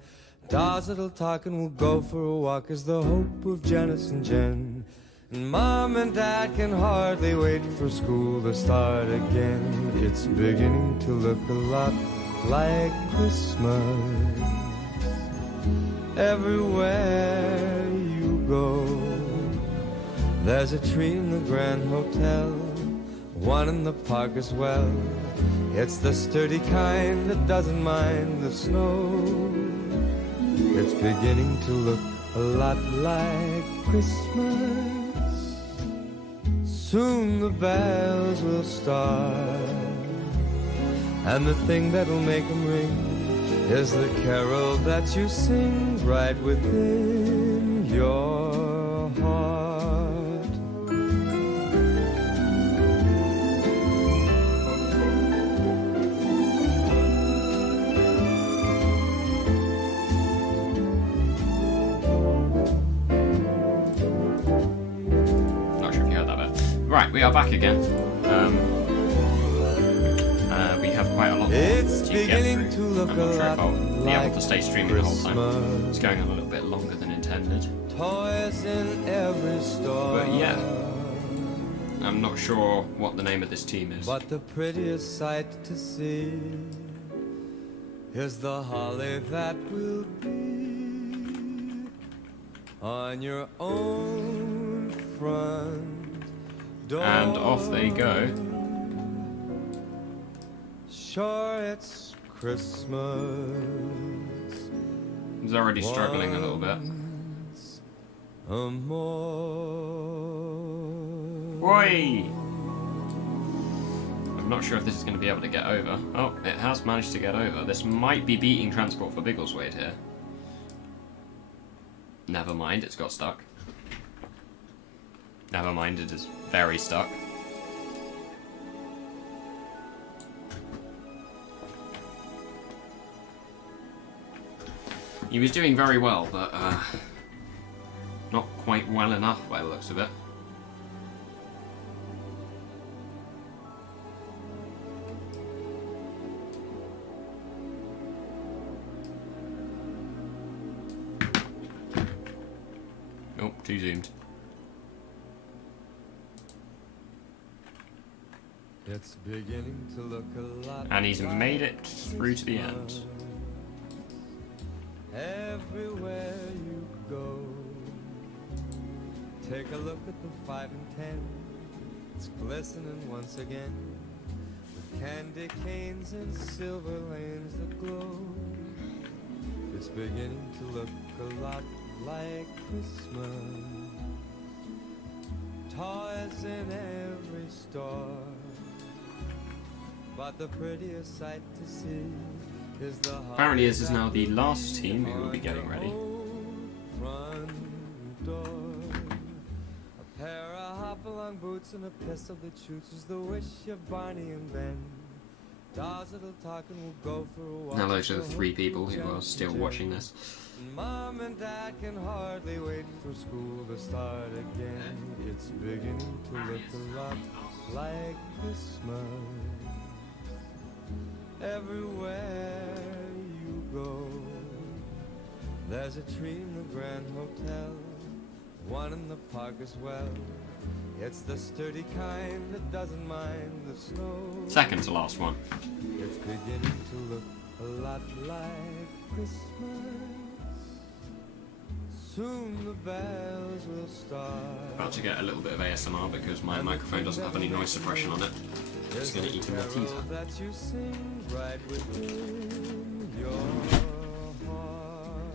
Dolls that'll talk and will go for a walk is the hope of Janice and Jen. And Mom and Dad can hardly wait for school to start again. It's beginning to look a lot like Christmas everywhere you go. There's a tree in the Grand Hotel, one in the park as well. It's the sturdy kind that doesn't mind the snow. It's beginning to look a lot like Christmas. Soon the bells will start, and the thing that'll make them ring is the carol that you sing right within your heart. Not sure if you heard that bit. Right, we are back again. We have quite a lot more It's to get beginning through. to look I'm not a sure if lot I'll be able to like stay streaming the whole time. Christmas. It's going on a little bit longer than intended. Toys in every store. But yeah, I'm not sure what the name of this team is. But the prettiest sight to see is the holly that will be on your own front door. And off they go. Sure, it's Christmas. He's already struggling a little bit. Oi! I'm not sure if this is going to be able to get over. Oh, it has managed to get over. This might be beating Transport for Biggleswade here. Never mind, it's got stuck. Never mind, it is very stuck. He was doing very well, but not quite well enough by the looks of it. Oh, too zoomed. It's beginning to look a lot. And he's made it through to the end. Everywhere you go, take a look at the 5 and 10. It's glistening once again with candy canes and silver lanes that glow. It's beginning to look a lot like Christmas. Toys in every store, but the prettiest sight to see is the Apparently this is now the last team who will be getting ready. front door. A pair of hop-along boots and a pistol that shoots is the wish of Barney and Ben. Dolls that'll talk and will go for a walk. Now those are the 3 people who are still watching this. Mom and Dad can hardly wait for school to start again. It's beginning to look a lot like Christmas everywhere you go. There's a tree in the Grand Hotel, one in the park as well. It's the sturdy kind that doesn't mind the snow. Second to last one. It's beginning to look a lot like Christmas. Soon the bells will start. About to get a little bit of ASMR because my microphone doesn't have any noise suppression on it. Just going to eat a Malteser. That you sing right within your heart.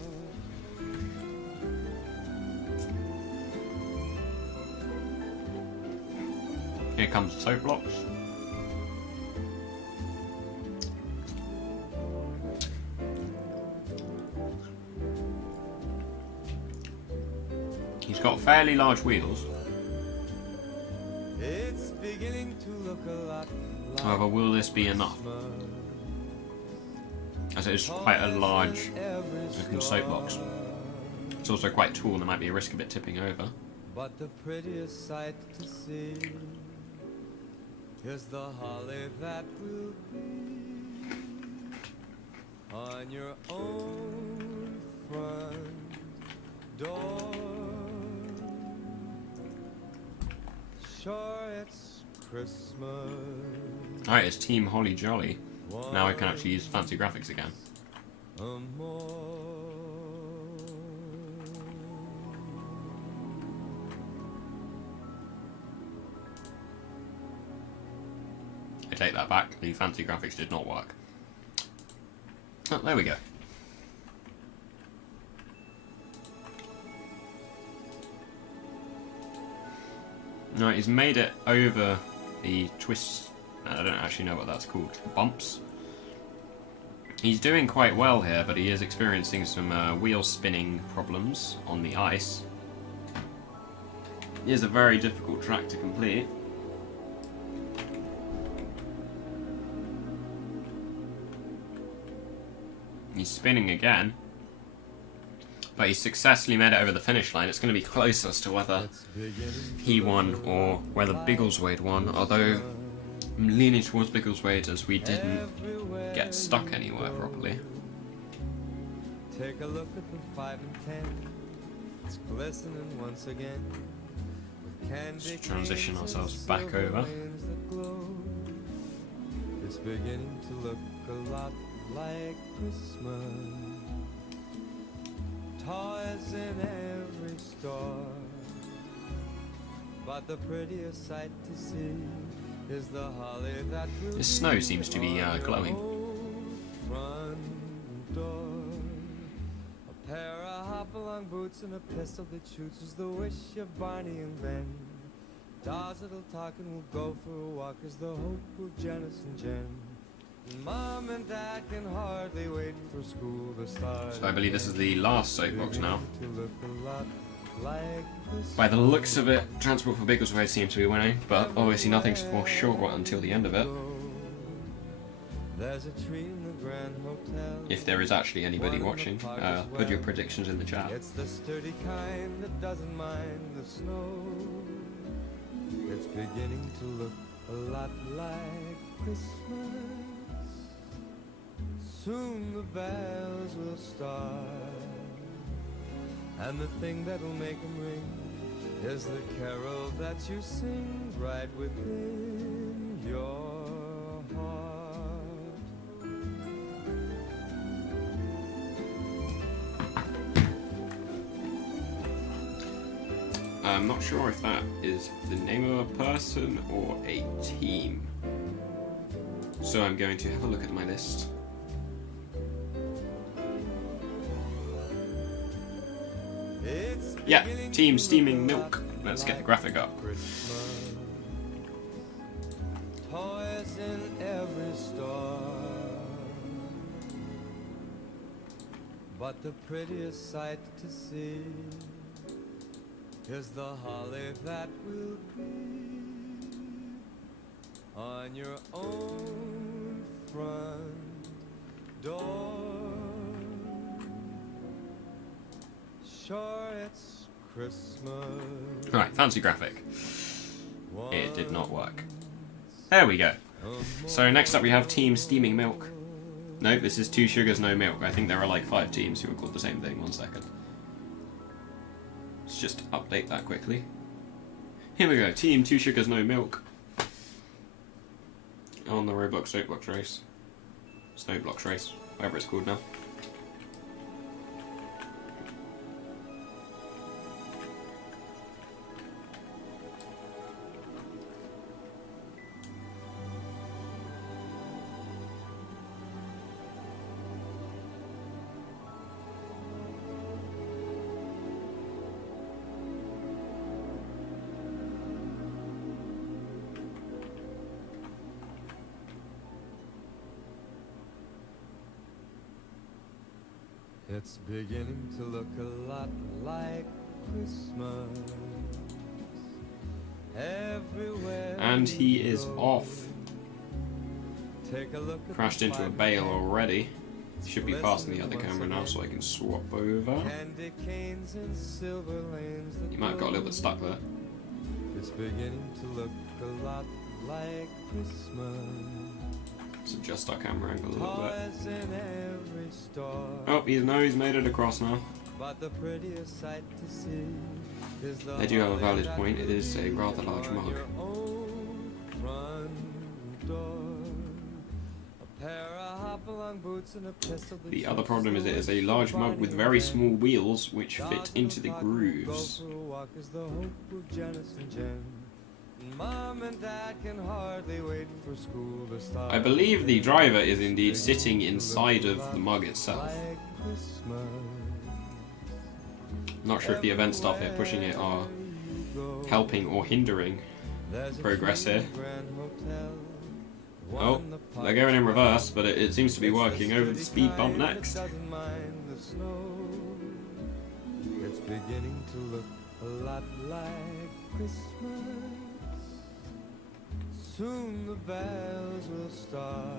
Here comes Soapblox. He's got fairly large wheels. It's beginning to look a lot However, will this be enough? As it is quite a large looking soapbox. It's also quite tall, there might be a risk of it tipping over. But the prettiest sight to see is the holly that will be on your own front door. Sure, it's Christmas. Alright, it's Team Holly Jolly. Now I can actually use fancy graphics again. I take that back, the fancy graphics did not work. Oh, there we go. No, he's made it over the twists. I don't actually know what that's called. Bumps. He's doing quite well here, but he is experiencing some wheel spinning problems on the ice. It is a very difficult track to complete. He's spinning again, but he successfully made it over the finish line. It's going to be close as to whether he won or whether Biggleswade won, although I'm leaning towards Biggleswade as we didn't get stuck anywhere properly. Take a look at the 5 and 10. It's glistening once again. Let's transition ourselves back over. It's beginning to look a lot like Christmas. Toys in every store, but the prettiest sight to see is the holly that will The snow seems to be glowing. front door. A pair of hop-along boots and a pistol that shoots is the wish of Barney and Ben. Dolls that'll talk and will go for a walk is the hope of Janice and Jen. Mom and Dad can hardly wait for school to start. So I believe this is the last soapbox now. To look a lot like Christmas. By the looks of it, Transport for Biggleswade seems to be winning, but obviously nothing's for sure until the end of it. There's a tree in the Grand Hotel. If there is actually anybody watching, put your predictions in the chat. It's the sturdy kind that doesn't mind the snow. It's beginning to look a lot like Christmas. Soon the bells will start, and the thing that'll make them ring is the carol that you sing right within your heart. I'm not sure if that is the name of a person or a team. So I'm going to have a look at my list. Yeah, Team Steaming Milk. Let's get the graphic up. Toys in every store, but the prettiest sight to see is the holly that will be on your own front door. Sure, it's Christmas. Right, fancy graphic. It did not work. There we go. So next up we have Team Steaming Milk. No, this is 2 Sugars No Milk. I think there are like 5 teams who are called the same thing. 1 second. Let's just update that quickly. Here we go, Team 2 Sugars No Milk. On the Roblox Soapbox Race. Snowblox Race, whatever it's called now. It's beginning to look a lot like Christmas everywhere. And he is off. Take a look at Crashed into a bale already. Should be passing the other camera now so I can swap over. candy canes and silver lanes that You might have got a little bit stuck there. it's beginning to look a lot like Christmas. Let's adjust our camera angle a little bit. Toys in every store. Oh, he's made it across now. But the prettiest sight to see is the They do have a holly valid that point. It is a rather large on mug. your own front door. A pair of hop-along boots and a pistol that The other shoots problem is it is a large mug with very small wheels which fit into the grooves. Go for a walk is the hope of Janice and Jen. Mom and Dad can hardly wait for school to start. I believe the driver is indeed sitting inside of the mug itself. Like Christmas. Not sure if the event staff here pushing it are helping or hindering progress here. Oh, they're going in reverse, but it seems to be working over the speed bump next. It's beginning to look a lot like Christmas. Soon the bells will start,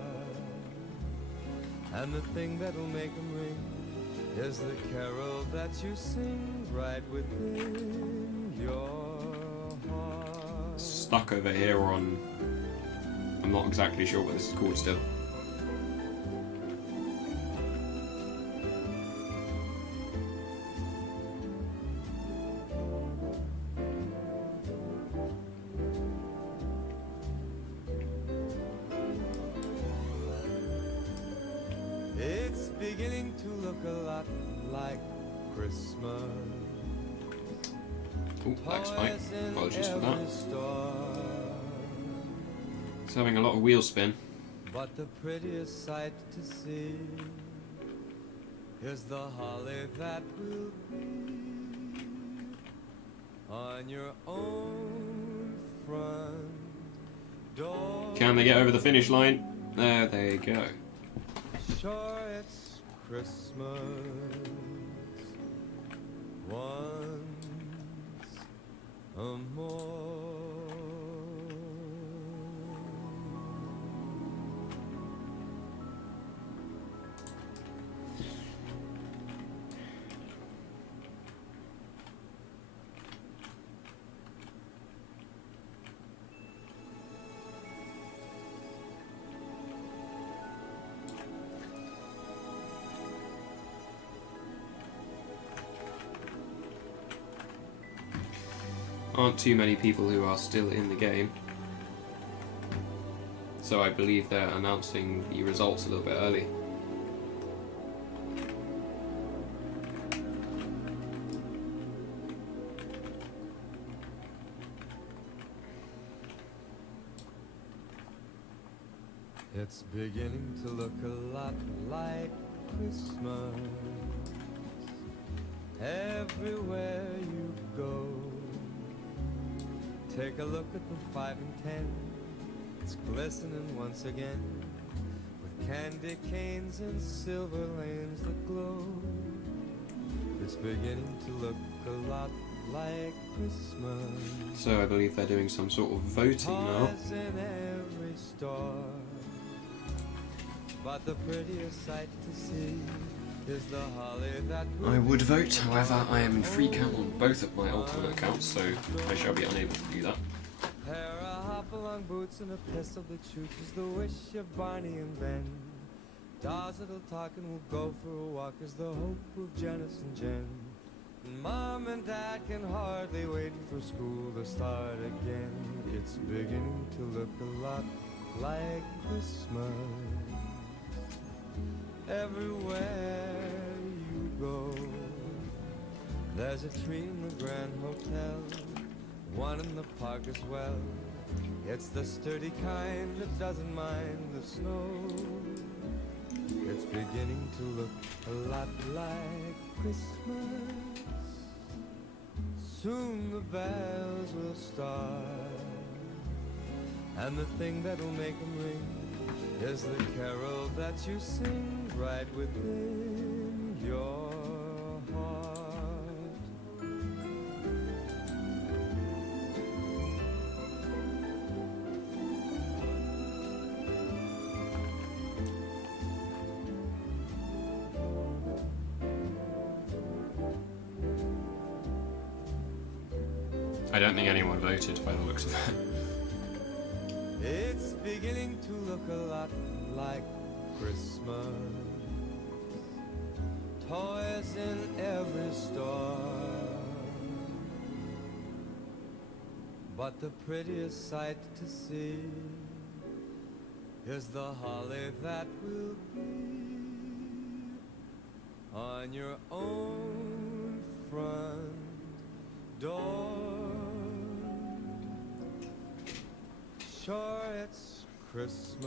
and the thing that'll make them ring is the carol that you sing right within your heart. Stuck over here on... I'm not exactly sure what this is called still. It's beginning to look a lot like Christmas. Ooh, lag spike. Toys in Apologies for that. every store. It's having a lot of wheel spin. But the prettiest sight to see is the holly that will be on your own front door. Can they get over the finish line? There they go. Sure, it's Christmas once more. Aren't too many people who are still in the game. So I believe they're announcing the results a little bit early. It's beginning to look a lot like Christmas everywhere you go. Take a look at the 5 and 10. It's glistening once again with candy canes and silver lanes that glow. It's beginning to look a lot like Christmas. So I believe they're doing some sort of voting now. Toys in every store. But the prettiest sight to see is the holly that will I would vote, however, I am in free count on both of my ultimate accounts, so I shall be unable to do that. pair of hop-along boots and a pistol that shoots is the wish of Barney and Ben. Dolls that'll talk and will go for a walk is the hope of Janice and Jen. And Mom and Dad can hardly wait for school to start again. It's beginning to look a lot like Christmas everywhere you go. There's a tree in the Grand Hotel, one in the park as well. It's the sturdy kind that doesn't mind the snow. It's beginning to look a lot like Christmas. Soon the bells will start, and the thing that'll make them ring is the carol that you sing right within your heart. I don't think anyone voted by the looks of it. It's beginning to look a lot like Christmas. Toys in every store. But the prettiest sight to see is the holly that will be on your own front door. Sure, it's Christmas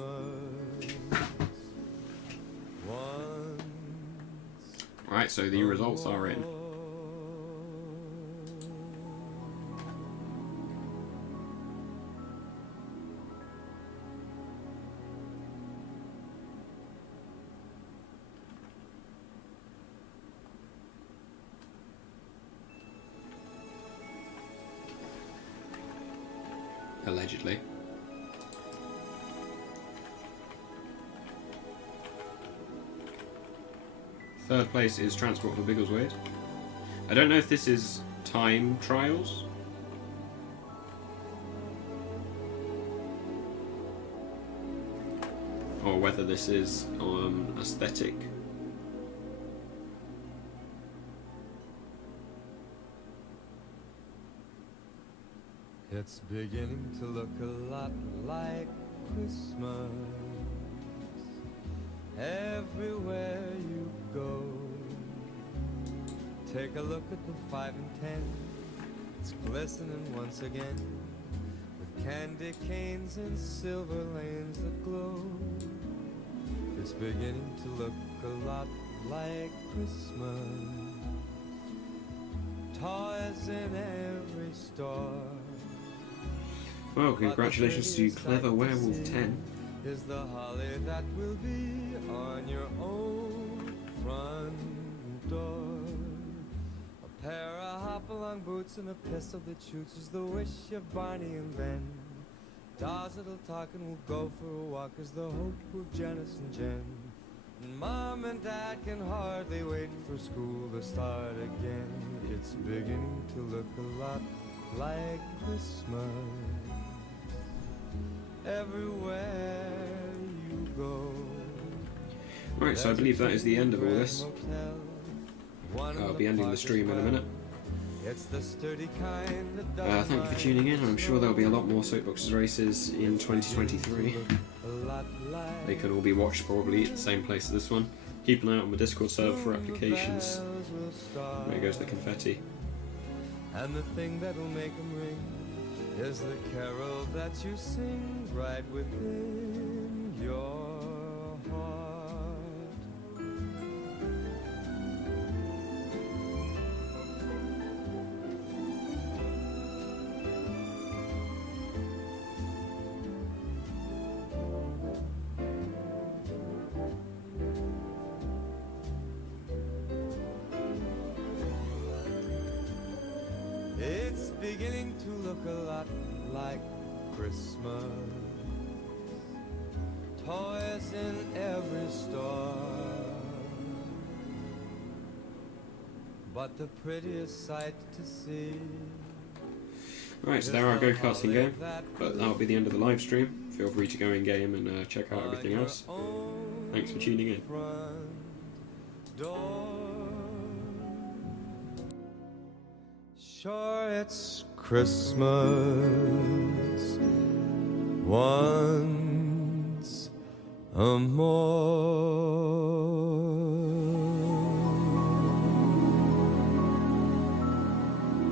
once. Right, so the results are in. Allegedly. Third place is Transport for Biggleswade. I don't know if this is time trials. Or whether this is aesthetic. It's beginning to look a lot like Christmas everywhere you go. Take a look at the 5 and 10. It's glistening once again with candy canes and silver lanes that glow. It's beginning to look a lot like Christmas. Toys in every store. Well, congratulations to Clever Werewolf 10. Is the holly that will be on your own front door. A pair of hop-along boots and a pistol that shoots is the wish of Barney and Ben. Dolls that'll talk and will go for a walk is the hope of Janice and Jen. And Mom and Dad can hardly wait for school to start again. It's beginning to look a lot like Christmas everywhere you go. Right, so I believe that is the end of all this. I'll be ending the stream in a minute. Thank you for tuning in. I'm sure there'll be a lot more Soapbox races in 2023. They can all be watched probably at the same place as this one. Keep an eye out on the Discord server for applications. There goes the confetti. And the thing that'll make them ring is the carol that you sing right within your heart. It's beginning to look a lot like Christmas. Toys in every store. But the prettiest sight to see. Right, so there are go-karting game, but that'll be the end of the live stream. Feel free to go in game and check out everything else. Thanks for tuning in. Sure, it's Christmas once more.